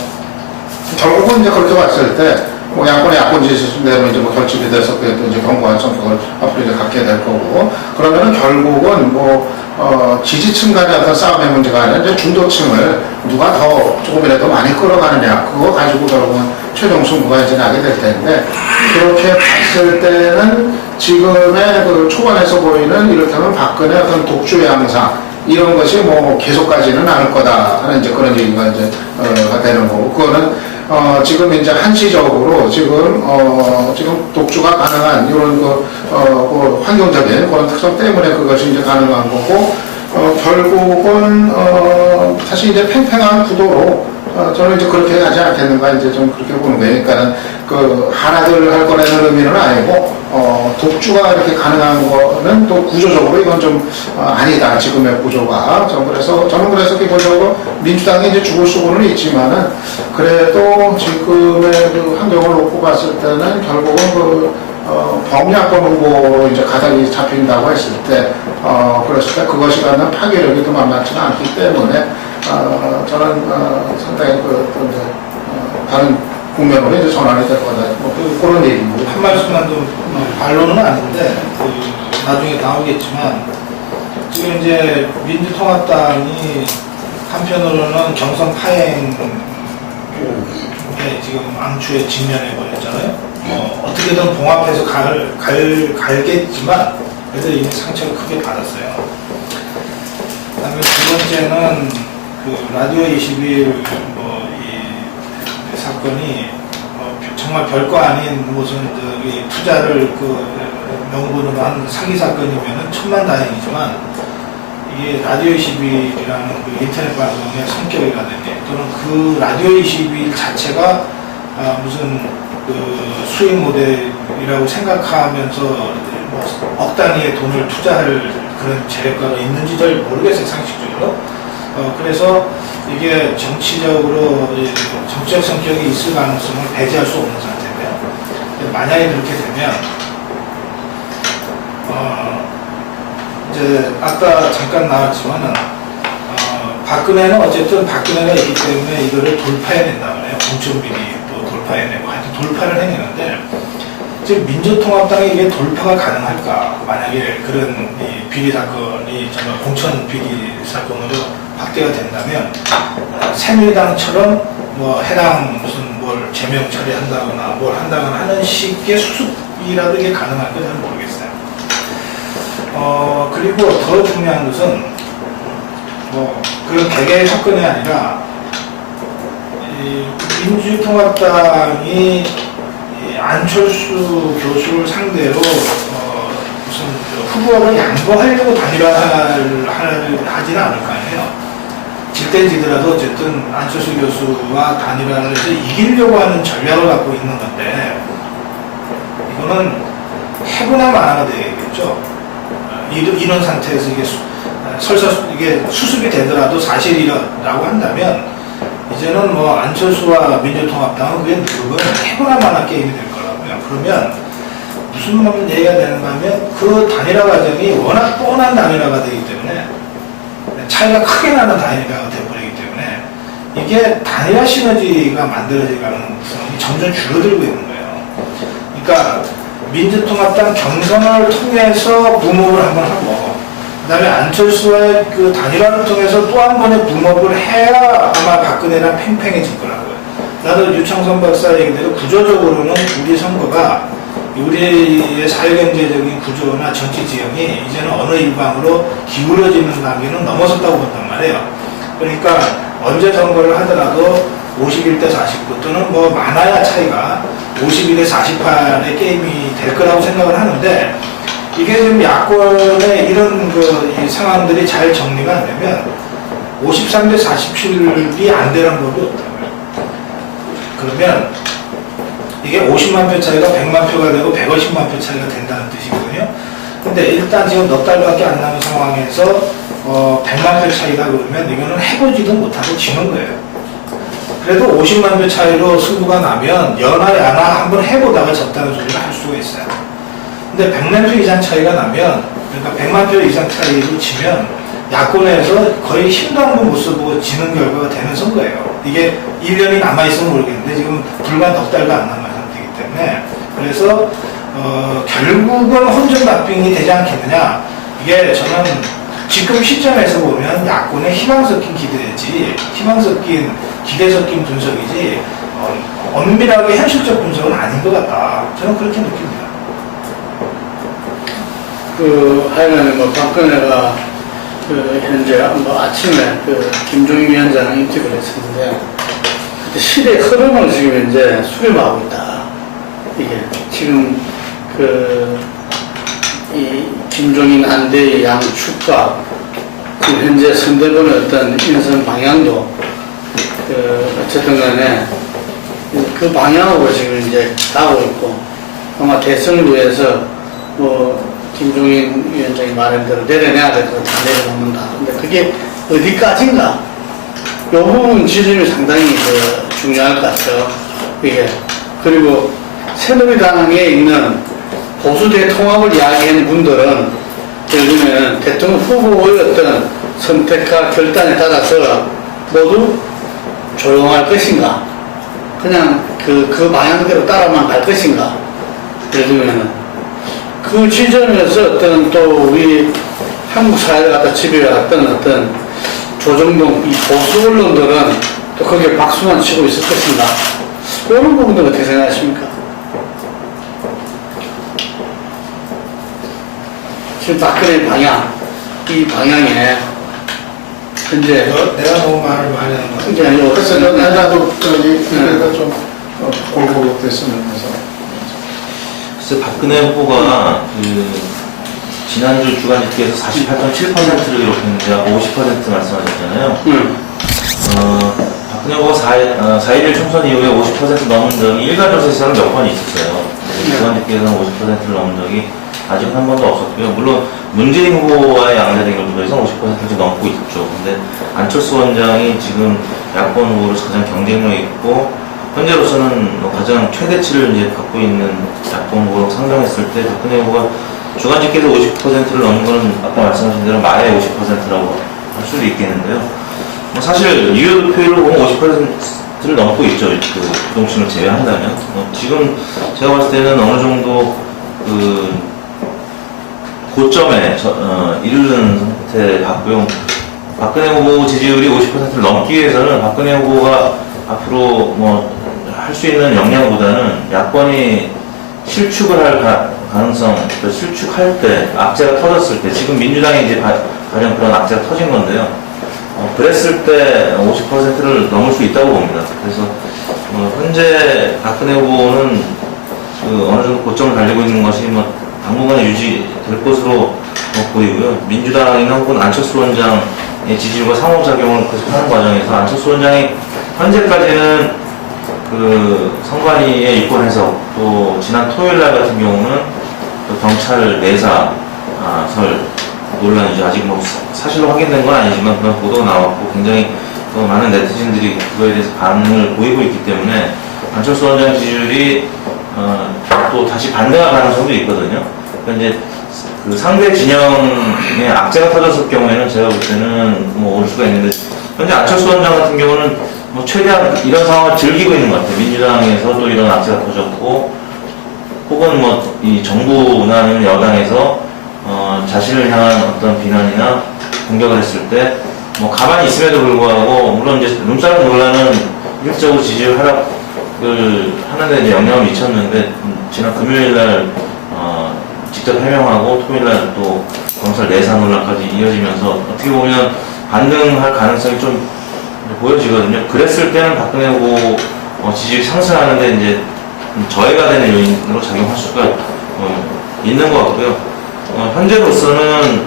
결국은 이제 그렇게 봤을 때 뭐 야권의 야권 지지대로 이제 뭐 결집이 돼서 그래도 이제 견고한 성격을 앞으로 이제 갖게 될 거고 그러면은 결국은 지지층 간의 어떤 싸움의 문제가 아니라 이제 중도층을 누가 더 조금이라도 많이 끌어가느냐 그거 가지고 결국은 최종 승부가 이제 나게 될 텐데 그렇게 봤을 때는 지금의 그 초반에서 보이는 이를테면 박근혜 어떤 독주 양상 이런 것이 뭐 계속 가지는 않을 거다 하는 이제 그런 얘기가 이제 되는 거고 그거는 지금 이제 한시적으로 지금 독주가 가능한 이런 환경적인 그런 특성 때문에 그것이 이제 가능한 거고 결국은 사실 이제 팽팽한 구도로 저는 이제 그렇게 가지 않겠는가 이제 좀 그렇게 보는 거예요. 그러니까는 그 하나들 할 거라는 의미는 아니고 독주가 이렇게 가능한 거는 또 구조적으로 이건 좀 아니다 지금의 구조가 저는 그래서 기본적으로 민주당이 이제 죽을 수고는 있지만은 그래도 지금의 그 환경을 놓고 봤을 때는 결국은 범야권 후보로 이제 가닥이 잡힌다고 했을 때 그랬을 때 그것이 갖는 파괴력이 또 만만치가 않기 때문에 저는 상당히 다른 국면으로 이제 전환이 될 거다. 그런 얘기입니다. 한 말씀만 좀 반론은 아닌데 나중에 나오겠지만 지금 이제 민주통합당이 한편으로는 경선 파행에 지금 앙추에 직면해 버렸잖아요. 어떻게든 봉합해서 갈겠지만 그래도 이미 상처를 크게 받았어요. 그다음에 두 번째는 그 라디오 21 이 사건이 정말 별거 아닌 무슨 투자를 명분으로 한 사기 사건이면은 천만다행이지만 이게 라디오 21이라는 그 인터넷 방송의 성격이라든지 또는 그 라디오 21 자체가 무슨 그 수익 모델이라고 생각하면서 뭐 억 단위의 돈을 투자할 그런 재력가가 있는지 잘 모르겠어요, 상식적으로. 그래서 이게 정치적으로 정치적 성격이 있을 가능성을 배제할 수 없는 상태인데요. 만약에 그렇게 되면 이제 아까 잠깐 나왔지만은 박근혜는 어쨌든 박근혜가 있기 때문에 이거를 돌파해낸다 그래요. 공천비리도 돌파해내고 하여튼 돌파를 해내는데 지금 민주통합당이 이게 돌파가 가능할까? 만약에 그런 이 비리 사건이 정말 공천 비리 사건으로 확대가 된다면 새누리당처럼 뭐 해당 무슨 뭘 제명 처리한다거나 뭘 한다거나 하는 식의 수습이라도 이게 가능할까 저는 모르겠어요. 그리고 더 중요한 것은 뭐 그런 개개의 사건이 아니라 이 민주통합당이 이 안철수 교수를 상대로 무슨 후보를 양보하려고 단일화를 하지는 않을 거 아니에요. 질 땐 지더라도 어쨌든 안철수 교수와 단일화를 해서 이기려고 하는 전략을 갖고 있는 건데 이거는 해보나 마나가 되겠죠. 이런 상태에서 이게 설사 이게 수습이 되더라도 사실이라고 한다면 이제는 뭐 안철수와 민주통합당은 그게 그건 해보나 마나 게임이 될 거라고요. 그러면 무슨 얘기가 되는가 하면 그 단일화 과정이 워낙 뻔한 단일화가 되기 때문에 차이가 크게 나는 단일화가 돼버리기 때문에 이게 단일화 시너지가 만들어질 가능성이 점점 줄어들고 있는 거예요. 그러니까 민주통합당 경선을 통해서 붐업을 한번 하고 그 다음에 안철수와의 그 단일화를 통해서 또 한 번의 붐업을 해야 아마 박근혜랑 팽팽해질 거라고요. 나도 유창선 박사 얘기대로 구조적으로는 우리 선거가 우리의 사회경제적인 구조나 정치 지형이 이제는 어느 일방으로 기울어지는 단계는 넘어섰다고 본단 말이에요. 그러니까 언제 선거를 하더라도 51대 49 또는 뭐 많아야 차이가 52대 48의 게임이 될 거라고 생각을 하는데 이게 지금 야권의 이런 이 상황들이 잘 정리가 안 되면 53대 47이 안 되는 법이 없다고요. 그러면 이게 50만 표 차이가 100만 표가 되고 150만 표 차이가 된다는 뜻이거든요. 근데 일단 지금 넉 달밖에 안 남은 상황에서 100만 표 차이다 그러면 이거는 해보지도 못하고 지는 거예요. 그래도 50만 표 차이로 승부가 나면 연하 야나 한번 해보다가 졌다는 소리를 할 수가 있어요. 근데 100만 표 이상 차이가 나면 그러니까 100만 표 이상 차이로 지면 야권에서 거의 힘도 한 번 못 써보고 지는 결과가 되는 선거예요. 이게 1년이 남아있으면 모르겠는데 지금 불과 넉 달도 안 남은 상태이기 때문에 그래서 결국은 혼전납빙이 되지 않겠느냐. 이게 저는 지금 시점에서 보면 야권의 희망 섞인 기대지 희망 섞인 기대 섞인 분석이지 엄밀하게 현실적 분석은 아닌 것 같다. 저는 그렇게 느낍니다. 하여간에 뭐 박근혜가 현재 뭐 아침에 김종인 위원장을 인터뷰를 했었는데 시대의 흐름을 지금 이제 수렴하고 있다. 이게 지금 이 김종인 안대의 양축과 현재 선대본의 어떤 인선 방향도 어쨌든 간에 그 방향으로 지금 이제 가고 있고 아마 대선을 위해서 뭐 김종인 위원장이 말한 대로 내려내야 될 거 다 내려놓는다. 근데 그게 어디까지인가? 이 부분 지점이 상당히 중요할 것 같아요. 이게. 그리고 새누리당에 있는 보수 대통합을 이야기하는 분들은 예를 들면 대통령 후보의 어떤 선택과 결단에 따라서 모두 조용할 것인가? 그냥 그 방향대로 따라만 갈 것인가? 예를 들면 그 지점에서 어떤 또 우리 한국 사회를 갖다 지배해왔던 어떤 조정동 이 보수 언론들은 또 거기에 박수만 치고 있을 것인가? 이런 부분들 어떻게 생각하십니까? 지금 박근혜 방향, 이 방향에 현재 내가 너무 말을 많이 하는 것 같아요. 이제 아니고 그래서 나도 이래가 좀 골고루 됐으면 해서. 그래서 박근혜 후보가 지난주 주간 집계에서 48.7%를 기록했는데 아까 50% 말씀하셨잖아요. 박근혜 박근혜 후보가 4.11 총선 이후에 50% 넘은 적이 일가족에서는 몇 번 있었어요. 주간집계에서는 50%를 넘은 적이 아직 한 번도 없었고요. 물론 문재인 후보와의 양자 대결에서는 50%를 넘고 있죠. 근데 안철수 원장이 지금 야권 후보로서 가장 경쟁력 있고 현재로서는 가장 최대치를 이제 갖고 있는 야권 후보로 상정했을 때 박근혜 후보가 주간집계에서 50%를 넘는 것은 아까 말씀하신 대로 마의 50%라고 할 수도 있겠는데요. 사실 유효표로 보면 50%를 넘고 있죠. 그 부동층을 제외한다면. 지금 제가 봤을 때는 어느 정도 그 고점에 이르는 상태 같고요. 박근혜 후보 지지율이 50%를 넘기 위해서는 박근혜 후보가 앞으로 뭐 할 수 있는 역량보다는 야권이 실축을 할 가능성, 실축할 때, 악재가 터졌을 때, 지금 민주당이 이제 가령 그런 악재가 터진 건데요. 그랬을 때 50%를 넘을 수 있다고 봅니다. 그래서 현재 박근혜 후보는 어느 정도 고점을 달리고 있는 것이 당분간 유지될 것으로 보이고요. 민주당이나 혹은 안철수 원장의 지지율과 상호작용을 계속하는 과정에서 안철수 원장이 현재까지는 그 선관위에 입건해서 또 지난 토요일 날 같은 경우는 또 경찰 내사 설 논란이죠. 아직 뭐 사실로 확인된 건 아니지만 그런 보도가 나왔고 굉장히 또 많은 네티즌들이 그거에 대해서 반응을 보이고 있기 때문에 안철수 원장 지지율이 또 다시 반등할 가능성도 있거든요. 그러니까 이제 그 상대 진영에 악재가 터졌을 경우에는 제가 볼 때는 뭐 올 수가 있는데 현재 안철수 원장 같은 경우는 뭐 최대한 이런 상황을 즐기고 있는 것 같아요. 민주당에서 또 이런 악재가 터졌고 혹은 뭐 이 정부나 아니면 여당에서 자신을 향한 어떤 비난이나 공격을 했을 때 뭐 가만히 있음에도 불구하고 물론 이제 룸사롱 논란은 일적으로 지지율 하락을 하는데 이제 영향을 미쳤는데 지난 금요일 날 직접 해명하고 토요일 날 또 검찰 내사 논란까지 이어지면서 어떻게 보면 반등할 가능성이 좀 보여지거든요. 그랬을 때는 박근혜 후보 지지율이 상승하는데 이제 저해가 되는 요인으로 작용할 수가 있는 것 같고요. 현재로서는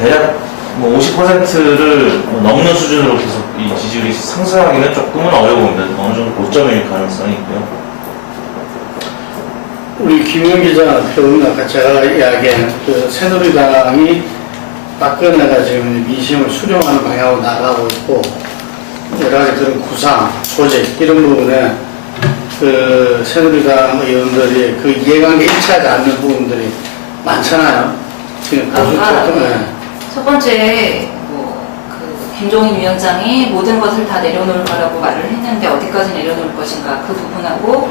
대략 뭐 50%를 넘는 수준으로 계속 이 지지율이 상승하기는 조금은 어려워 봅니다. 어느 정도 고점일 가능성이 있고요. 우리 김용 기자, 아까 제가 이야기한 그 새누리당이 박근혜가 지금 민심을 수렴하는 방향으로 나가고 있고 여러 가지 그런 구상, 조직 이런 부분에 그 새누리당 의원들이 그 이해관계 일치하지 않는 부분들이 많잖아요. 지금 보수 쪽 첫 번째 그 김종인 위원장이 모든 것을 다 내려놓을 거라고 말을 했는데 어디까지 내려놓을 것인가 그 부분하고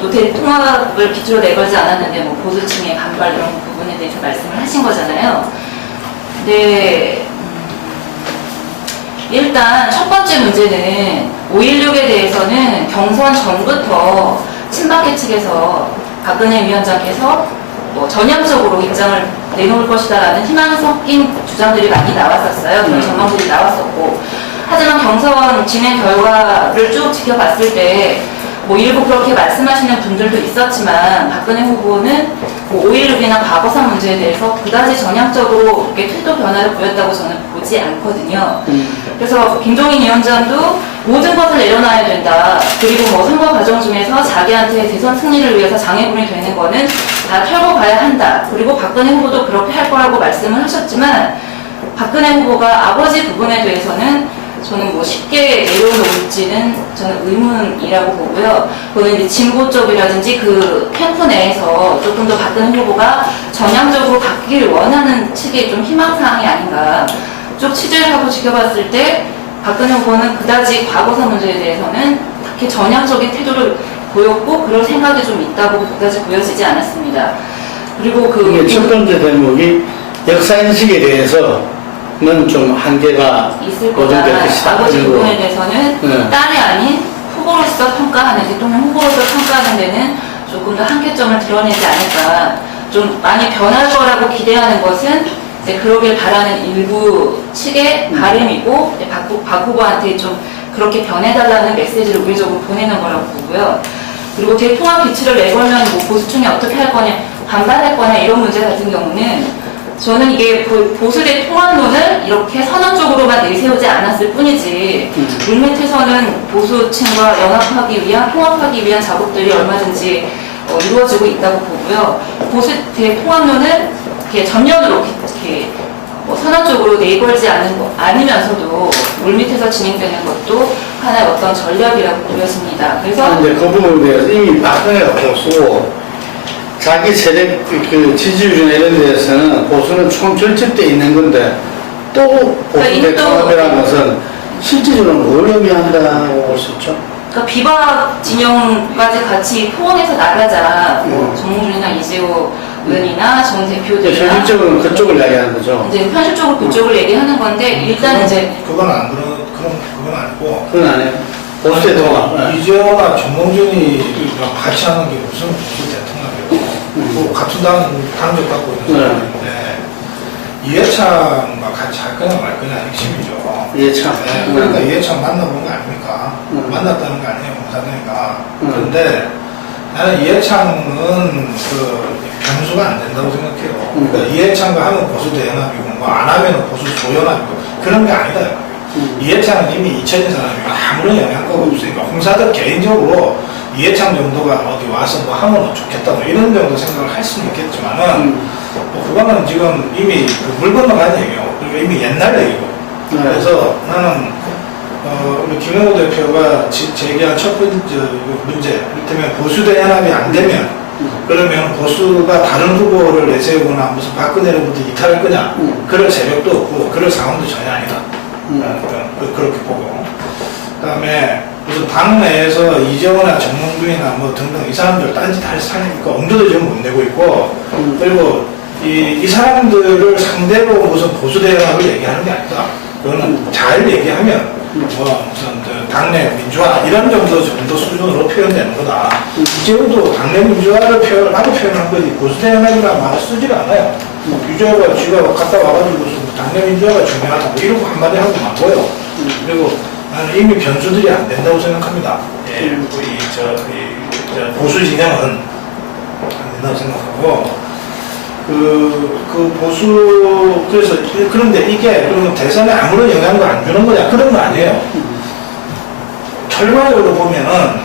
또 대통합을 기초로 내걸지 않았는데 뭐 보수층의 반발 이런 부분에 대해서 말씀을 하신 거잖아요. 근데 일단 첫 번째 문제는 5.16에 대해서는 경선 전부터 친박계 측에서 박근혜 위원장께서 뭐 전향적으로 입장을 내놓을 것이다라는 희망 섞인 주장들이 많이 나왔었어요. 그런 전망들이 나왔었고 하지만 경선 진행 결과를 쭉 지켜봤을 때 뭐 일부 그렇게 말씀하시는 분들도 있었지만 박근혜 후보는 뭐 5.16이나 과거사 문제에 대해서 그다지 전향적으로 이렇게 태도 변화를 보였다고 저는 보지 않거든요. 그래서 김종인 위원장도 모든 것을 내려놔야 된다. 그리고 뭐 선거 과정 중에서 자기한테 대선 승리를 위해서 장애물이 되는 거는 다 털고 가야 한다. 그리고 박근혜 후보도 그렇게 할 거라고 말씀을 하셨지만 박근혜 후보가 아버지 부분에 대해서는 저는 뭐 쉽게 내려놓을지는 저는 의문이라고 보고요. 그거는 이제 진보 쪽이라든지 그 캠프 내에서 조금 더 박근혜 후보가 전향적으로 바뀌길 원하는 측의 좀 희망사항이 아닌가. 쭉 취재를 하고 지켜봤을 때 박근혜 후보는 그다지 과거사 문제에 대해서는 그렇게 전향적인 태도를 보였고 그럴 생각이 좀 있다고 그다지 보여지지 않았습니다. 그리고 그 첫 번째 대목이 역사인식에 대해서는 좀 한계가 있을 고정될 거다. 것이다. 아버지 그리고 부분에 대해서는 네. 딸이 아닌 후보로서 평가하는 대통령 후보로서 평가하는 데는 조금 더 한계점을 드러내지 않을까. 좀 많이 변할 거라고 기대하는 것은 이제 그러길 바라는 일부 측의 바람이고 이제 박 후보한테 좀 그렇게 변해달라는 메시지를 우회적으로 보내는 거라고 보고요. 그리고 대통합 기치를 내걸면 뭐 보수층이 어떻게 할 거냐, 반발할 거냐 이런 문제 같은 경우는 저는 이게 보수대 통합론을 이렇게 선언적으로만 내세우지 않았을 뿐이지 물밑에서는 보수층과 연합하기 위한 통합하기 위한 작업들이 얼마든지 이루어지고 있다고 보고요. 보수대 통합론은 이렇게 전면으로 이렇게 선언적으로 내걸지 않으면서도 물밑에서 진행되는 것도 하나의 어떤 전략이라고 보여집니다. 그래서 이제 그 부분에 대해서 이미 박근혜가 보수고 자기 세력 그 지지율이나 이런 데에서는 보수는 총 결집돼 있는 건데 또 보수대 통합이라는 것은 실질적으로 뭘 의미한다고 볼 수 있죠? 그러니까 비박 진영까지 같이 포함해서 나가자. 정몽준이나 이재호 의원이나 정 대표들이나 현실적으로는 그쪽을 이야기하는 거죠. 이제 현실적으로 그쪽을 얘기하는 건데 일단 이제 그건 그건 아니고 그건 아니에요. 보수대 통합. 네. 이재호나 정몽준이 같이 하는 게 무슨 보수 대통령이에요. 뭐 같은 당적 갖고 있는 사람인데 이해창과 같이 할 거냐 말 거냐 핵심이죠. 이해창. 네, 그러니까 이해창 만나본 거 아닙니까? 만났다는 거 아니에요, 공사장이가. 그런데 나는 이해창은 그 변수가 안 된다고 생각해요. 그러니까 이해창과 하면 보수 대연합이고 뭐 안 하면 보수 조연합이고 그런 게 아니다. 이해창은 이미 잊혀진 사람이고 아무런 영향가가 없으니까 홍사덕 개인적으로 이해창 정도가 어디 와서 뭐 하면 좋겠다 뭐 이런 정도 생각을 할 수는 있겠지만은 뭐 그거는 지금 이미 물 건너간 얘기예요. 그리고 이미 옛날 얘기고. 그래서 나는 우리 김영호 대표가 제기한 첫 번째 문제, 이를테면 보수대 연합이 안 되면 그러면 보수가 다른 후보를 내세우거나 무슨 박근혜로부터 이탈할 거냐? 그럴 세력도 없고 그럴 상황도 전혀 아니다. 그렇게 보고. 그다음에 무슨 당내에서 이재호나 정몽준이나 뭐 등등 이 사람들 딴짓 할 사니까 엄두도 지금 못 내고 있고 그리고 이 사람들을 상대로 무슨 보수대 연합을 얘기하는 게 아니다. 그거는 잘 얘기하면 뭐 무슨 당내 민주화 이런 정도 수준으로 표현되는 거다. 이제도 당내 민주화를 표현한 거지 보수대 연합이라는 말을 쓰질 않아요. 유저가 쥐가 갔다 와가지고 당내 민주화가 중요하다 뭐 이러고 한마디 하고 말고요. 그리고 나는 이미 변수들이 안 된다고 생각합니다. 예, 보수 진영은 안 된다고 생각하고 그 보수 그래서 그런데 이게 그러면 대선에 아무런 영향도 안 주는 거냐 그런 거 아니에요. 결과적으로 보면은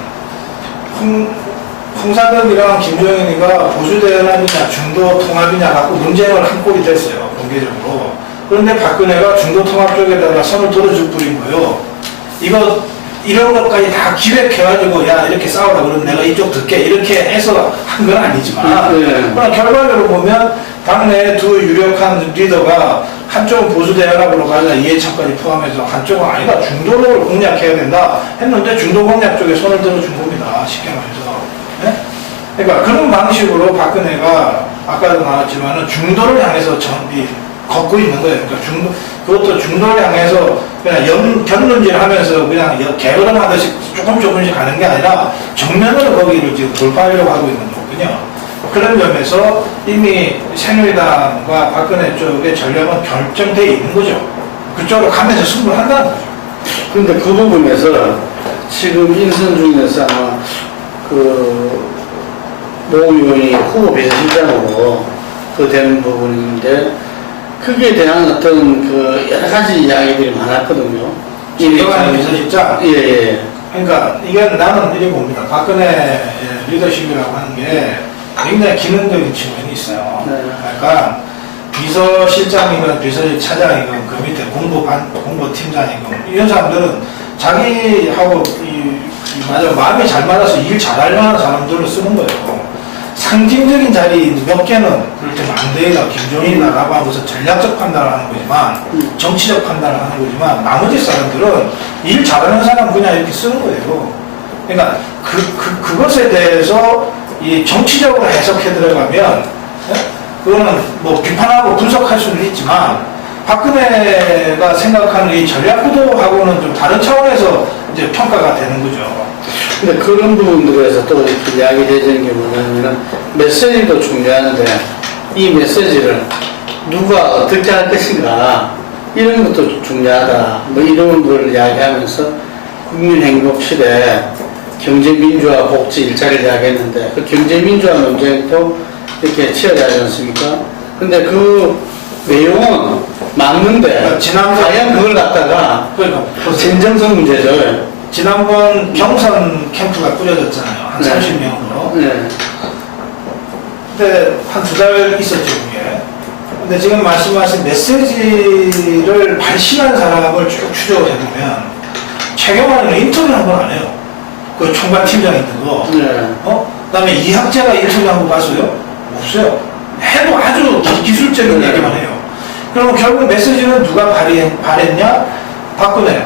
홍사덕이랑 김종인이가 보수대연합이냐 중도 통합이냐 갖고 논쟁을 한 꼴이 됐어요 공개적으로. 그런데 박근혜가 중도 통합 쪽에다가 선을 들어줄 뿐인 거예요. 이런 것까지 다 기획해가지고 야 이렇게 싸우라 그러면 내가 이쪽 듣게 이렇게 해서 한 건 아니지만 그러나 결과적으로 보면 당내 두 유력한 리더가 한쪽은 보수대연합으로 가자 이해창까지 포함해서 한쪽은 아니다 중도를 공략해야 된다 했는데 중도 공략 쪽에 손을 들어준 겁니다. 쉽게 말해서. 네? 그러니까 그런 방식으로 박근혜가 아까도 나왔지만은 중도를 향해서 걷고 있는 거예요. 그러니까 그것도 중도를 향해서 그냥 견눈질 하면서 그냥 개걸음하듯이 조금씩 가는 게 아니라 정면으로 거기를 지금 돌파하려고 하고 있는 거거든요. 그런 점에서 이미 새누리당과 박근혜 쪽의 전략은 결정되어 있는 거죠. 그쪽으로 가면서 승부를 한다는 거죠. 근데 그 부분에서 지금 인선 중에서 아마 모 의원이 후보 비서실장으로 되는 부분인데 그게 대한 어떤 여러 가지 이야기들이 많았거든요. 김동완 비서실장? 예. 그러니까 이게 나는 이렇게 봅니다. 박근혜 리더십이라고 하는 게 굉장히 기능적인 측면이 있어요. 네. 그러니까 비서실장이건 비서차장이건 그 밑에 공보팀장이건 이런 사람들은 자기하고 마음이 잘 맞아서 일 잘하려는 사람들을 쓰는 거예요. 상징적인 자리 몇 개는 그렇다면 안대희나 김종인이나 라고 무슨 전략적 판단을 하는 거지만 정치적 판단을 하는 거지만 나머지 사람들은 일 잘하는 사람 그냥 이렇게 쓰는 거예요. 그러니까 그것에 대해서 이 정치적으로 해석해 들어가면 그거는 뭐 비판하고 분석할 수는 있지만 박근혜가 생각하는 이 전략 구도하고는 좀 다른 차원에서 이제 평가가 되는 거죠. 근데 그런 부분들에서 또 이렇게 이야기되는 게 뭐냐면은 메시지도 중요한데 이 메시지를 누가 어떻게 할 것인가 이런 것도 중요하다. 뭐 이런 걸 이야기하면서 국민행복실에 경제민주화 복지 일자리를 이야기했는데 그 경제민주화 논쟁도 이렇게 치열하지 않습니까? 근데 그 내용은 맞는데 과연 그걸 갖다가 그러니까 진정성 문제죠. 지난번 경선 캠프가 꾸려졌잖아요. 한 네. 30명으로. 네. 그때 한 2달 있었죠, 그게. 근데 지금 말씀하신 메시지를 발신한 사람을 쭉 추적을 해보면 최경환은 인터뷰 한 번 안 해요. 그 총괄 팀장인데도. 네. 그다음에 이학재가 인터뷰 한 번 봤어요? 없어요. 해도 아주 기술적인 네. 얘기만 해요. 그러면 결국 메시지는 누가 발했냐? 박근혜,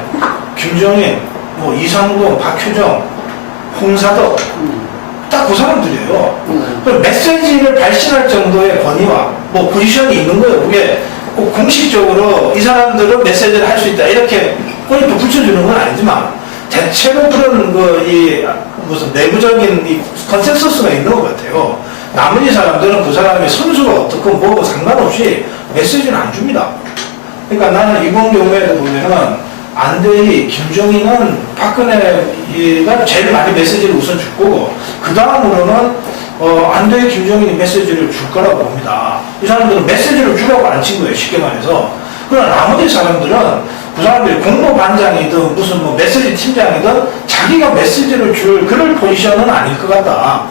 김정인, 뭐 이상동, 박효정, 홍사덕 딱 그 사람들이에요. 그럼 메시지를 발신할 정도의 권위와 뭐 포지션이 있는 거예요. 그게 꼭 공식적으로 이 사람들은 메시지를 할 수 있다 이렇게 꼬리도 붙여주는 건 아니지만 대체로 그런 이 무슨 내부적인 이 컨센서스가 있는 것 같아요. 나머지 사람들은 그 사람의 선수가 어떻고 뭐고 상관없이 메시지는 안 줍니다. 그러니까 나는 이번 경우에도 보면은 안대희, 김정희는 박근혜가 제일 많이 메시지를 우선 줄 거고 그 다음으로는 안대희, 김정희는 메시지를 줄 거라고 봅니다. 이 사람들은 메시지를 주라고 안 친 거예요. 쉽게 말해서. 그러나 나머지 사람들은 그 사람들이 공모반장이든 무슨 뭐 메시지 팀장이든 자기가 메시지를 줄 그럴 포지션은 아닐 것 같다.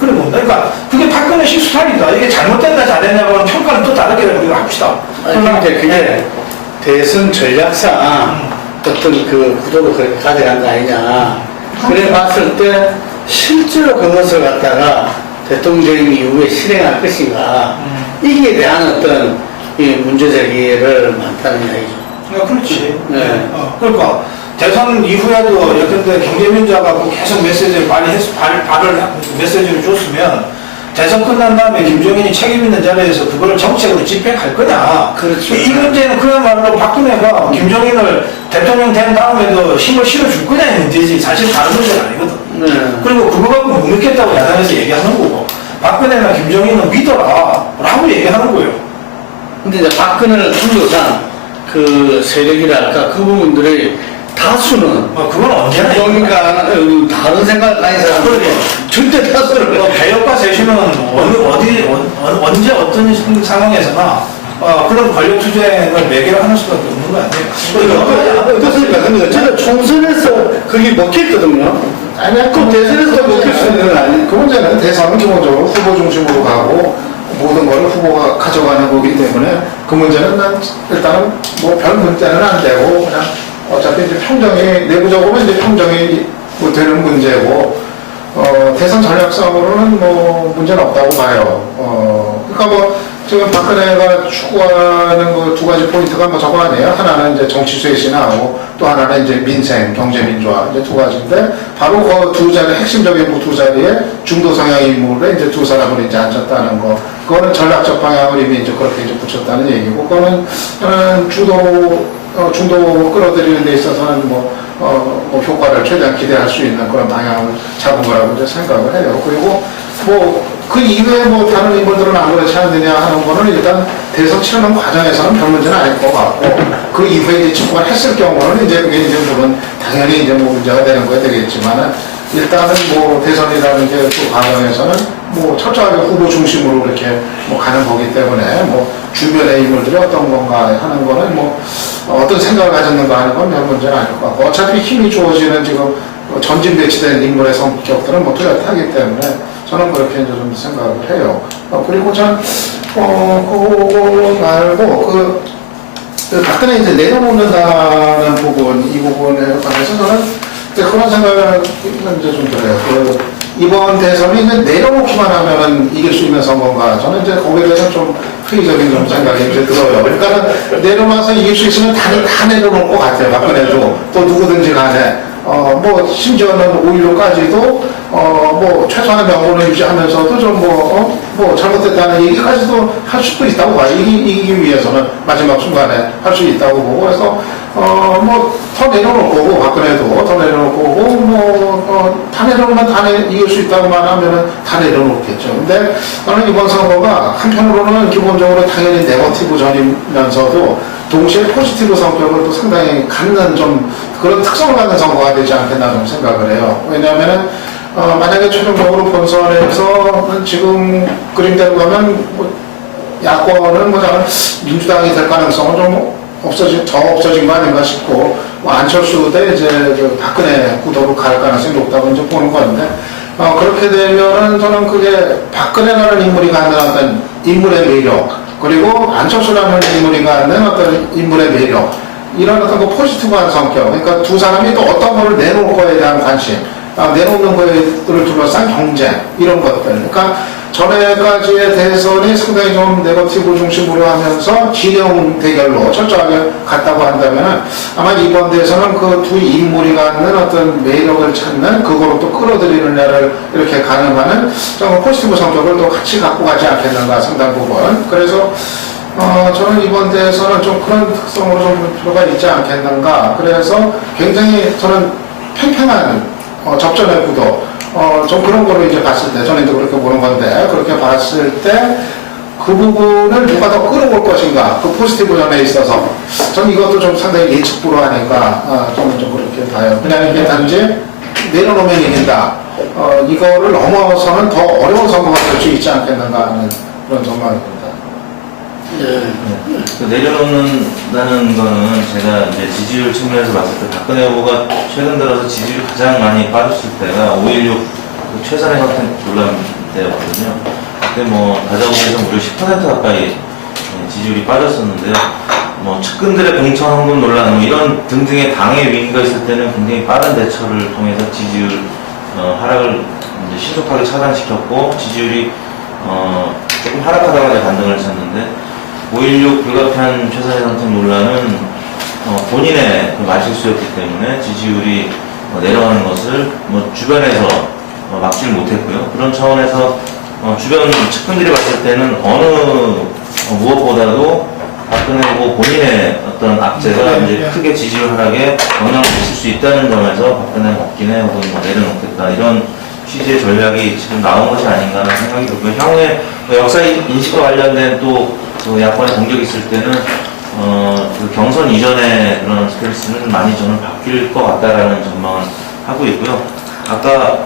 그래 봅니다. 그러니까 그게 박근혜식 스타일이다. 이게 잘못됐나 잘했냐고 평가는 또 다르게 우리가 합시다. 아니, 근데 그게 대선 전략상 어떤 그 구도로 그렇게 가져간 거 아니냐. 그래 봤을 때 실제로 그것을 갖다가 대통령 이후에 실행할 것인가. 이게 대한 어떤 이 문제 제기를 많다는 이야기죠. 그렇지. 네. 그러니까 대선 이후에도 예컨대 경제민주화가 계속 메시지를 메시지를 줬으면 대선 끝난 다음에 김정인이 책임 있는 자리에서 그거를 정책으로 집행할 거냐. 그렇죠. 이 문제는 그야말로 박근혜가 김정인을 대통령 된 다음에도 힘을 실어줄 거냐의 문제지 사실 다른 문제는 아니거든. 네. 그리고 그거 갖고 못 믿겠다고 야당에서 얘기하는 거고 박근혜나 김정인은 믿어라 라고 얘기하는 거예요. 근데 이제 박근혜를 둘러싼 그 세력이랄까 그 부분들의 다수는 그건 언제나 그러니까 다른 생각 가진 사람들이 절대 다수를 개혁과 세신은 언제 어떤 상황에서나 그런 권력 투쟁을 매개로 하는 수밖에 없는 거 아니에요? 어떻습니까? 근데 어쨌든 총선에서 그게 먹혔거든요. 아니, 그럼 대선에서 먹힐 수 있는 건 아니에요. 그 문제는 대선은 기본적으로 후보 중심으로 가고 모든 걸 후보가 가져가는 거기 때문에 그 문제는 난 일단은 뭐 별 문제는 안 되고 그냥 어차피 이제 평정이 내부적으로는 이제 평정이 뭐 되는 문제고 대선 전략상으로는 뭐 문제는 없다고 봐요. 그러니까 뭐 지금 박근혜가 추구하는 그 두 가지 포인트가 뭐 저거 아니에요. 하나는 이제 정치 쇄신하고 또 하나는 이제 민생, 경제 민주화 이제 두 가지인데 바로 그 두 자리 핵심적인 그 두 자리에 중도 성향 인물에 이제 두 사람을 이제 앉혔다는 거. 그거는 전략적 방향을 이미 이제 그렇게 이제 붙였다는 얘기고 그거는 중도 끌어들이는 데 있어서는 뭐 효과를 최대한 기대할 수 있는 그런 방향을 잡은 거라고 이제 생각을 해요. 그리고 뭐 그 이외에 뭐 다른 인물들은 아무렇지 않느냐 하는 거는 일단 대선 치르는 과정에서는 별 문제는 아닐 것 같고 그 이후에 이제 집권을 했을 경우는 이제 그게 이제 물론 당연히 이제 뭐 문제가 되는 거야 되겠지만은 일단은 뭐 대선이라는 게 그 과정에서는 뭐 철저하게 후보 중심으로 이렇게 뭐 가는 거기 때문에 뭐 주변의 인물들이 어떤 건가 하는 거는 뭐 어떤 생각을 가졌는가 하는 건 별 문제는 아닐 것 같고 어차피 힘이 주어지는 지금 전진 배치된 인물의 성격들은 뭐 뚜렷하기 때문에 저는 그렇게 이제 좀 생각을 해요. 그리고 전 그거 말고 그 박근혜 이제 내려놓는다는 부분 이 부분에 관해서 저는 이제 그런 생각을 이제 좀 들어요. 이번 대선이 이제 내려놓기만 하면은 이길 수 있는 선거인가 저는 이제 거기에 대해서 좀 회의적인 좀 생각이 이제 들어요. 그러니까 내려놔서 이길 수 있으면 다 내려놓을 것 같아요. 박근혜도 또 누구든지 간에 뭐 심지어는 5.16까지도 뭐 최소한의 명분을 유지하면서도 좀 뭐 잘못됐다는 얘기까지도 할 수도 있다고 봐요. 이기기 위해서는 마지막 순간에 할 수 있다고 보고 그래서 뭐 더 내려놓을 거고 박근혜도 더 내려놓을 거고 다 내려놓으면 이길 수 있다고만 하면은 다 내려놓겠죠. 근데 저는 이번 선거가 한편으로는 기본적으로 당연히 네거티브 전이면서도 동시에 포지티브 성격을 또 상당히 갖는 좀 그런 특성을 갖는 선거가 되지 않겠나 좀 생각을 해요. 왜냐하면은 만약에 최종적으로 본선에서는 지금 그림대로 가면 뭐 야권은 뭐 저는 민주당이 될 가능성은 좀 없어진 거 아닌가 싶고, 뭐 안철수 대 이제 그 박근혜 구도로 갈 가능성이 높다고 이제 보는 건데, 그렇게 되면은 저는 그게 박근혜라는 인물이 갖는 어떤 인물의 매력, 그리고 안철수라는 인물이 갖는 어떤 인물의 매력, 이런 어떤 그 포지티브한 성격, 그러니까 두 사람이 또 어떤 거를 내놓을 거에 대한 관심, 내놓는 거를 둘러싼 경쟁, 이런 것들. 그러니까 전에까지의 대선이 상당히 좀 네거티브 중심으로 하면서 진영 대결로 철저하게 갔다고 한다면 아마 이번 대선은 그 두 인물이 갖는 어떤 매력을 찾는 그거로 또 끌어들이느냐를 이렇게 가늠하는 좀 포지티브 성격을 또 같이 갖고 가지 않겠는가 상당 부분. 그래서 저는 이번 대선은 좀 그런 특성으로 좀 필요가 있지 않겠는가. 그래서 굉장히 저는 팽팽한 접전의 구도, 좀 그런 거로 이제 봤을 때, 저는 이제 그렇게 보는 건데, 그렇게 봤을 때, 그 부분을 누가 더 끌어올 것인가, 그 포지티브 면에 있어서, 저는 이것도 좀 상당히 예측 불허하니까, 저는 좀 그렇게 봐요. 그냥 이게 단지 내려놓으면 이긴다. 이거를 넘어서는 더 어려운 선거가 될 수 있지 않겠는가 하는 그런 전망입니다. 내려놓는다는 거는 제가 이제 지지율 측면에서 봤을 때 박근혜 후보가 최근 들어서 지지율이 가장 많이 빠졌을 때가 5.16 최선의 선택 논란 때였거든요. 그때 뭐 다자구에서 무려 10% 가까이 지지율이 빠졌었는데요. 뭐 측근들의 공천 헌금 논란 뭐 이런 등등의 당의 위기가 있을 때는 굉장히 빠른 대처를 통해서 지지율 하락을 이제 신속하게 차단시켰고 지지율이 조금 하락하다가 반등을 쳤는데 5.16 불가피한 최선의 선택 논란은 본인의 그 말실수였기 때문에 지지율이 내려가는 것을 뭐 주변에서 막지를 못했고요. 그런 차원에서 주변 측근들이 봤을 때는 어느 무엇보다도 박근혜 후보 본인의 어떤 악재가 이제 크게 지지율 하락에 영향을 미칠 수 있다는 점에서 박근혜 먹기네 혹은 뭐 내려놓겠다 이런 취지의 전략이 지금 나온 것이 아닌가 하는 생각이 들고요. 향후에 역사 인식과 관련된 또 야권의 공격이 있을 때는 그 경선 이전의 그런 스탠스는 많이 저는 바뀔 것 같다라는 전망을 하고 있고요. 아까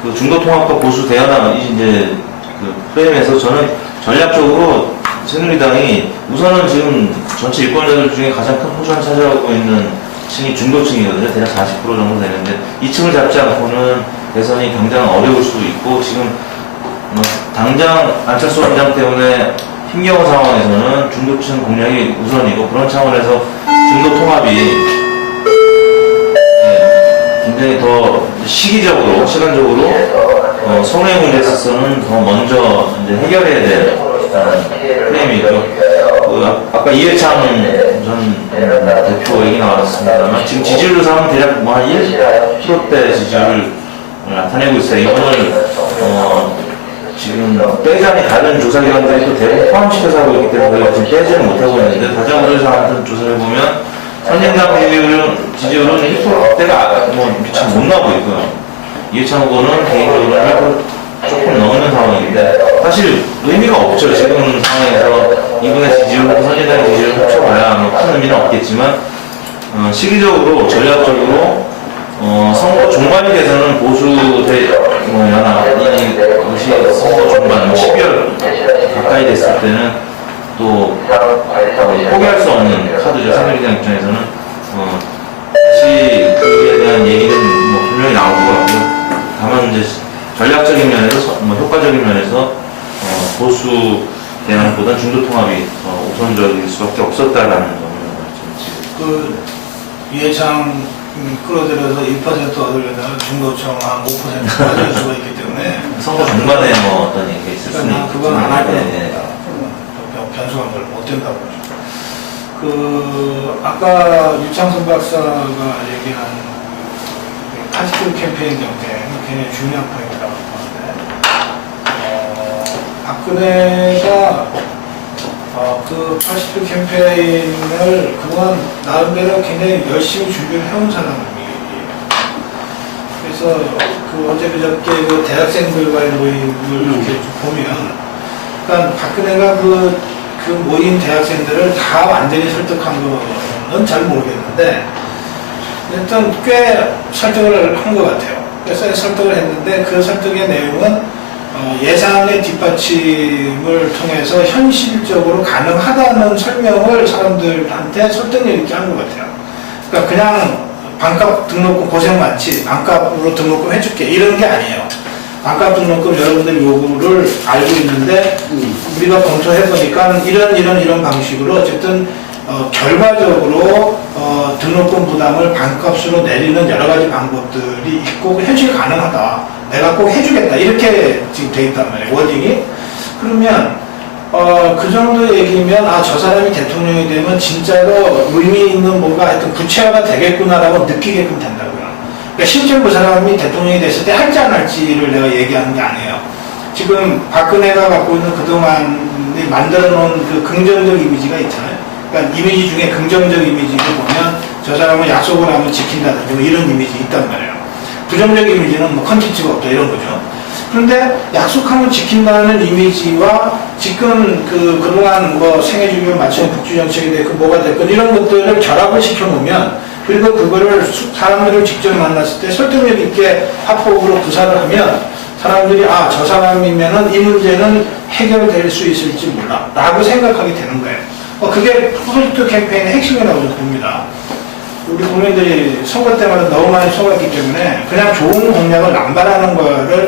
그 중도통합과 보수 대연합 이제 그 프레임에서 저는 전략적으로 새누리당이 우선은 지금 전체 유권자들 중에 가장 큰 포션을 차지하고 있는 층이 중도층이거든요. 대략 40% 정도 되는데 이 층을 잡지 않고는 대선이 당장 어려울 수도 있고 지금 당장 안철수 원장 때문에 힘겨운 상황에서는 중도층 공략이 우선이고 그런 차원에서 중도 통합이 굉장히 더 시기적으로 시간적으로 선거의 문제에 있어서는 더 먼저 이제 해결해야 될 프레임이고요. 아까 이해창 전 대표 얘기 나왔습니다만 지금 지지율로서 대략 뭐 한 1%대 지지율을 나타내고 있어요. 이거를 지금 빼자니 다른 조사기관들이 또 대부분 포함시켜서 하고 있기 때문에 지금 빼지는 못하고 있는데 다자구에서 하는 조사를 보면 선진당 지지율은 1%대가 뭐 미처 못 나오고 있고요. 이해찬 후보는 개인적으로 1% 조금 넘는 상황인데 사실 의미가 없죠. 지금 상황에서 이분의 지지율, 선진당의 지지율을 합쳐봐야 큰 의미는 없겠지만 시기적으로 전략적으로 선거 중반이 돼서는 보수 연합 이것이 선거 중반 12월 가까이 됐을 때는 또 포기할 수 없는 카드죠. 새누리당 입장에서는 다시 그에 대한 얘기는 뭐 분명히 나올 것 같고요. 다만 이제 전략적인 면에서 효과적인 면에서 보수 대안보다 중도 통합이 우선적일 수밖에 없었다라는 점을 말씀드리겠습니다. 그 이해창 끌어들여서 1% 얻으려면 중도층 한 5% 받을 수가 있기 때문에 선거 중반에 뭐 어떤 얘기가 있을 수는 그러니까 그건 안 할 거라고 네. 봅니다. 변수가 별로 못 된다고 보죠. 그 아까 유창선 박사가 얘기한 80조 캠페인 정책 굉장히 중요한 포인트라고 보는데 박근혜가 그 80조 캠페인을 그동안 나름대로 굉장히 열심히 준비를 해온 사람이에요. 그래서 그 어제 그저께 그 대학생들과의 모임을 이렇게 보면, 그러니까 박근혜가 그 모인 대학생들을 다 완전히 설득한 거는 잘 모르겠는데, 일단 꽤 설득을 한 것 같아요. 그래서 설득을 했는데 그 설득의 내용은 예산의 뒷받침을 통해서 현실적으로 가능하다는 설명을 사람들한테 설득력 있게 한 것 같아요. 그러니까 그냥 반값 등록금 고생 많지, 반값으로 등록금 해줄게, 이런 게 아니에요. 반값 등록금 여러분들 요구를 알고 있는데, 우리가 검토해보니까 이런 방식으로 어쨌든 결과적으로 등록금 부담을 반값으로 내리는 여러 가지 방법들이 있고 현실 가능하다. 내가 꼭 해주겠다. 이렇게 지금 돼 있단 말이에요. 워딩이. 그러면 그 정도 얘기면 저 사람이 대통령이 되면 진짜로 의미 있는 뭔가 하여튼 구체화가 되겠구나라고 느끼게끔 된다고요. 그러니까 실제로 그 사람이 대통령이 됐을 때 할지 안 할지를 내가 얘기하는 게 아니에요. 지금 박근혜가 갖고 있는 그동안 만들어 놓은 그 긍정적 이미지가 있잖아요. 그러니까 이미지 중에 긍정적 이미지를 보면 저 사람은 약속을 하면 지킨다든지 뭐 이런 이미지 있단 말이에요. 부정적 이미지는 뭐 컨텐츠가 없다 이런 거죠. 그런데 약속하면 지킨다는 이미지와 지금 그동안 뭐 생애주기를 맞추는 복지정책이 됐고 뭐가 됐건 이런 것들을 결합을 시켜놓으면 그리고 그거를 사람들을 직접 만났을 때 설득력 있게 합법으로 구사를 하면 사람들이 저 사람이면은 이 문제는 해결될 수 있을지 몰라 라고 생각하게 되는 거예요. 그게 포스트 캠페인의 핵심이라고 저는 봅니다. 우리 국민들이 선거 때마다 너무 많이 속았기 때문에 그냥 좋은 공약을 남발하는 거를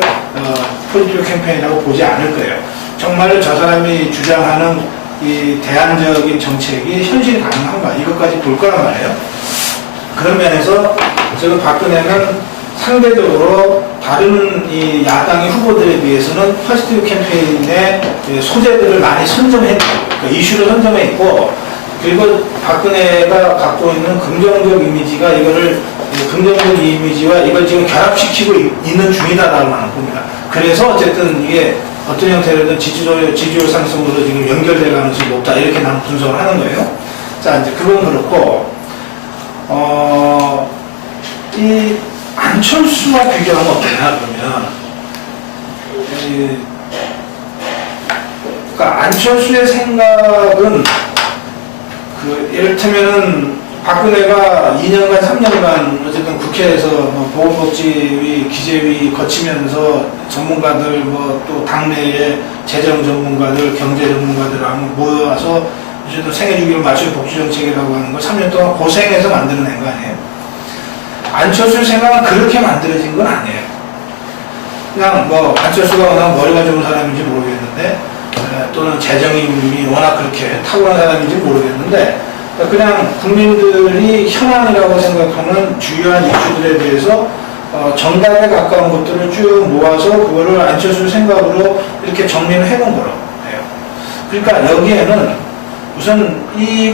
포스트 캠페인이라고 보지 않을 거예요. 정말로 저 사람이 주장하는 이 대안적인 정책이 현실 가능한가 이것까지 볼 거란 말이에요. 그런 면에서 지금 박근혜는 상대적으로 다른 이 야당의 후보들에 비해서는 퍼스트 캠페인의 소재들을 많이 선점했고 그러니까 이슈를 선점했고 그리고 박근혜가 갖고 있는 긍정적 이미지가 이거를 긍정적 이미지와 이걸 지금 결합시키고 있는 중이다라고 나는 봅니다. 그래서 어쨌든 이게 어떤 형태로든 지지율 상승으로 지금 연결될 가능성이 높다 이렇게 나는 분석을 하는 거예요. 자 이제 그건 그렇고 이 안철수와 비교하면 어떠냐 그러면 그러니까 안철수의 생각은 예를테면은 박근혜가 2년간 3년간 어쨌든 국회에서 뭐 보건복지위 기재위 거치면서 전문가들 뭐 또 당내의 재정 전문가들 경제 전문가들하고 모여서 어쨌든 생애주기를 맞춘 복지정책이라고 하는 걸 3년 동안 고생해서 만들어낸 거 아니에요. 안철수의 생각은 그렇게 만들어진 건 아니에요. 그냥 뭐 안철수가 워낙 머리가 좋은 사람인지 모르겠는데 또는 재정이 워낙 그렇게 탁월한 사람인지 모르겠는데 그냥 국민들이 현안이라고 생각하는 주요한 이슈들에 대해서 정답에 가까운 것들을 쭉 모아서 그거를 안철수 생각으로 이렇게 정리를 해놓은 거라고 해요. 그러니까 여기에는 우선 이게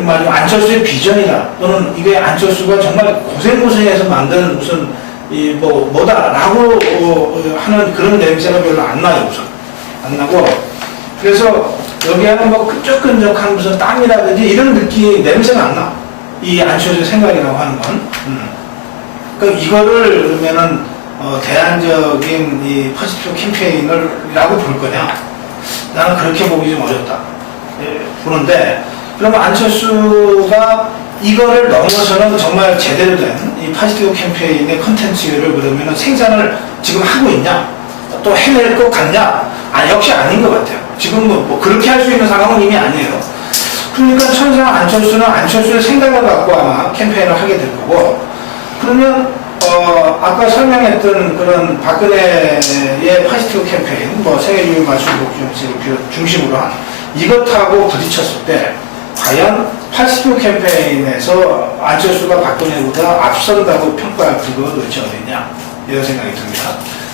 말이죠 안철수의 비전이다 또는 이게 안철수가 정말 고생해서 만든 무슨 뭐다라고 하는 그런 냄새가 별로 안 나요 우선 안 나고 그래서 여기에는 뭐 끈적끈적한 무슨 땀이라든지 이런 느낌 냄새가 안 나. 이 안철수의 생각이라고 하는 건. 그러니까 이거를 그러면은 대안적인 이 퍼스트 캠페인이라고 볼 거냐? 나는 그렇게 보기 좀 어렵다. 보는데 그러면 안철수가 이거를 넘어서는 정말 제대로 된 이 퍼스트 캠페인의 컨텐츠를 그러면은 생산을 지금 하고 있냐? 또 해낼 것 같냐? 역시 아닌 것 같아요. 지금 뭐 그렇게 할 수 있는 상황은 이미 아니에요. 그러니까 천상 안철수는 안철수의 생각을 갖고 아마 캠페인을 하게 될 거고 그러면 아까 설명했던 그런 박근혜의 퍼스트 캠페인 뭐 생애주기 맞춤 복지정책을 중심으로 한 이것하고 부딪혔을 때 과연 퍼스트 캠페인에서 안철수가 박근혜보다 앞선다고 평가할 근거가 도대체 어디냐 이런 생각이 듭니다.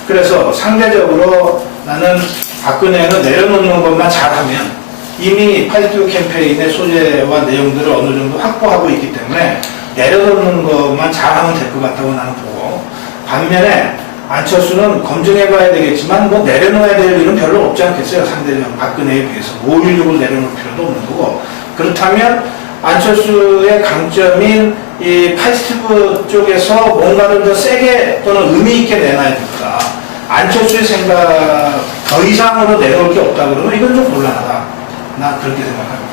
그래서 상대적으로 나는 박근혜는 내려놓는 것만 잘하면 이미 퍼스트 캠페인의 소재와 내용들을 어느 정도 확보하고 있기 때문에 내려놓는 것만 잘하면 될 것 같다고 나는 보고 반면에 안철수는 검증해봐야 되겠지만 뭐 내려놓아야 될 일은 별로 없지 않겠어요. 상대적 박근혜에 비해서 5.16을 내려놓을 필요도 없는 거고 그렇다면 안철수의 강점인 이 파지티브 쪽에서 뭔가를 더 세게 또는 의미 있게 내놔야 됩니다. 안철수의 생각 더 이상으로 내려올 게 없다 그러면 이건 좀 곤란하다. 나 그렇게 생각합니다.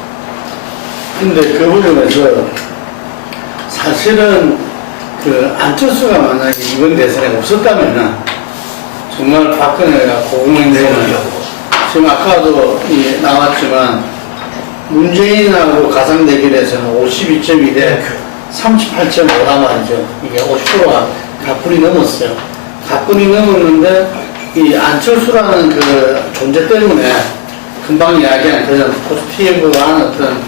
근데 그 부분에서 사실은 그 안철수가 만약에 이번 대선에 없었다면은 정말 박근혜가 고공행세는 지금 아까도 나왔지만 문재인하고 가상 대결에서는 52.2 대 38.5란 말이죠. 이게 50%가 가뿐히 넘었어요. 가뿐히 넘었는데 이 안철수라는 그 존재 때문에 금방 이야기한 그런 포스티브한 어떤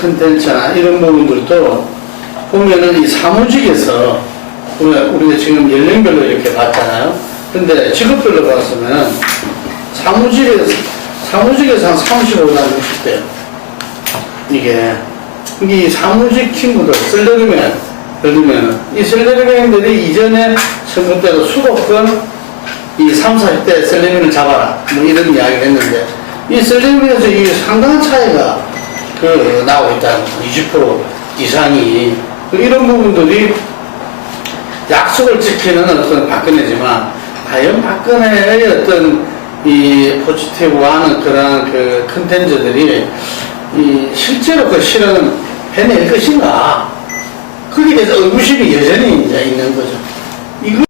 컨텐츠나 이런 부분들도 보면은 이 사무직에서 우리가 지금 연령별로 이렇게 봤잖아요. 근데 직업별로 봤으면 사무직에서 한 35나 60대요. 이게 이 사무직 친구들 셀러리맨 그러면 이 셀러리맨들이 이전에 선거 때도 수도권 이 30, 40대 셀러리맨을 잡아라 뭐 이런 이야기를 했는데 이 셀러리맨에서 이 상당한 차이가 나오고 있다는 20% 이상이 이런 부분들이 약속을 지키는 어떤 박근혜지만 과연 박근혜의 어떤 이 포지티브한 그런 그 컨텐츠들이 이 실제로 그 실은 해낼 것인가? 거기에 대해서 의구심이 여전히 이제 있는 거죠. 이거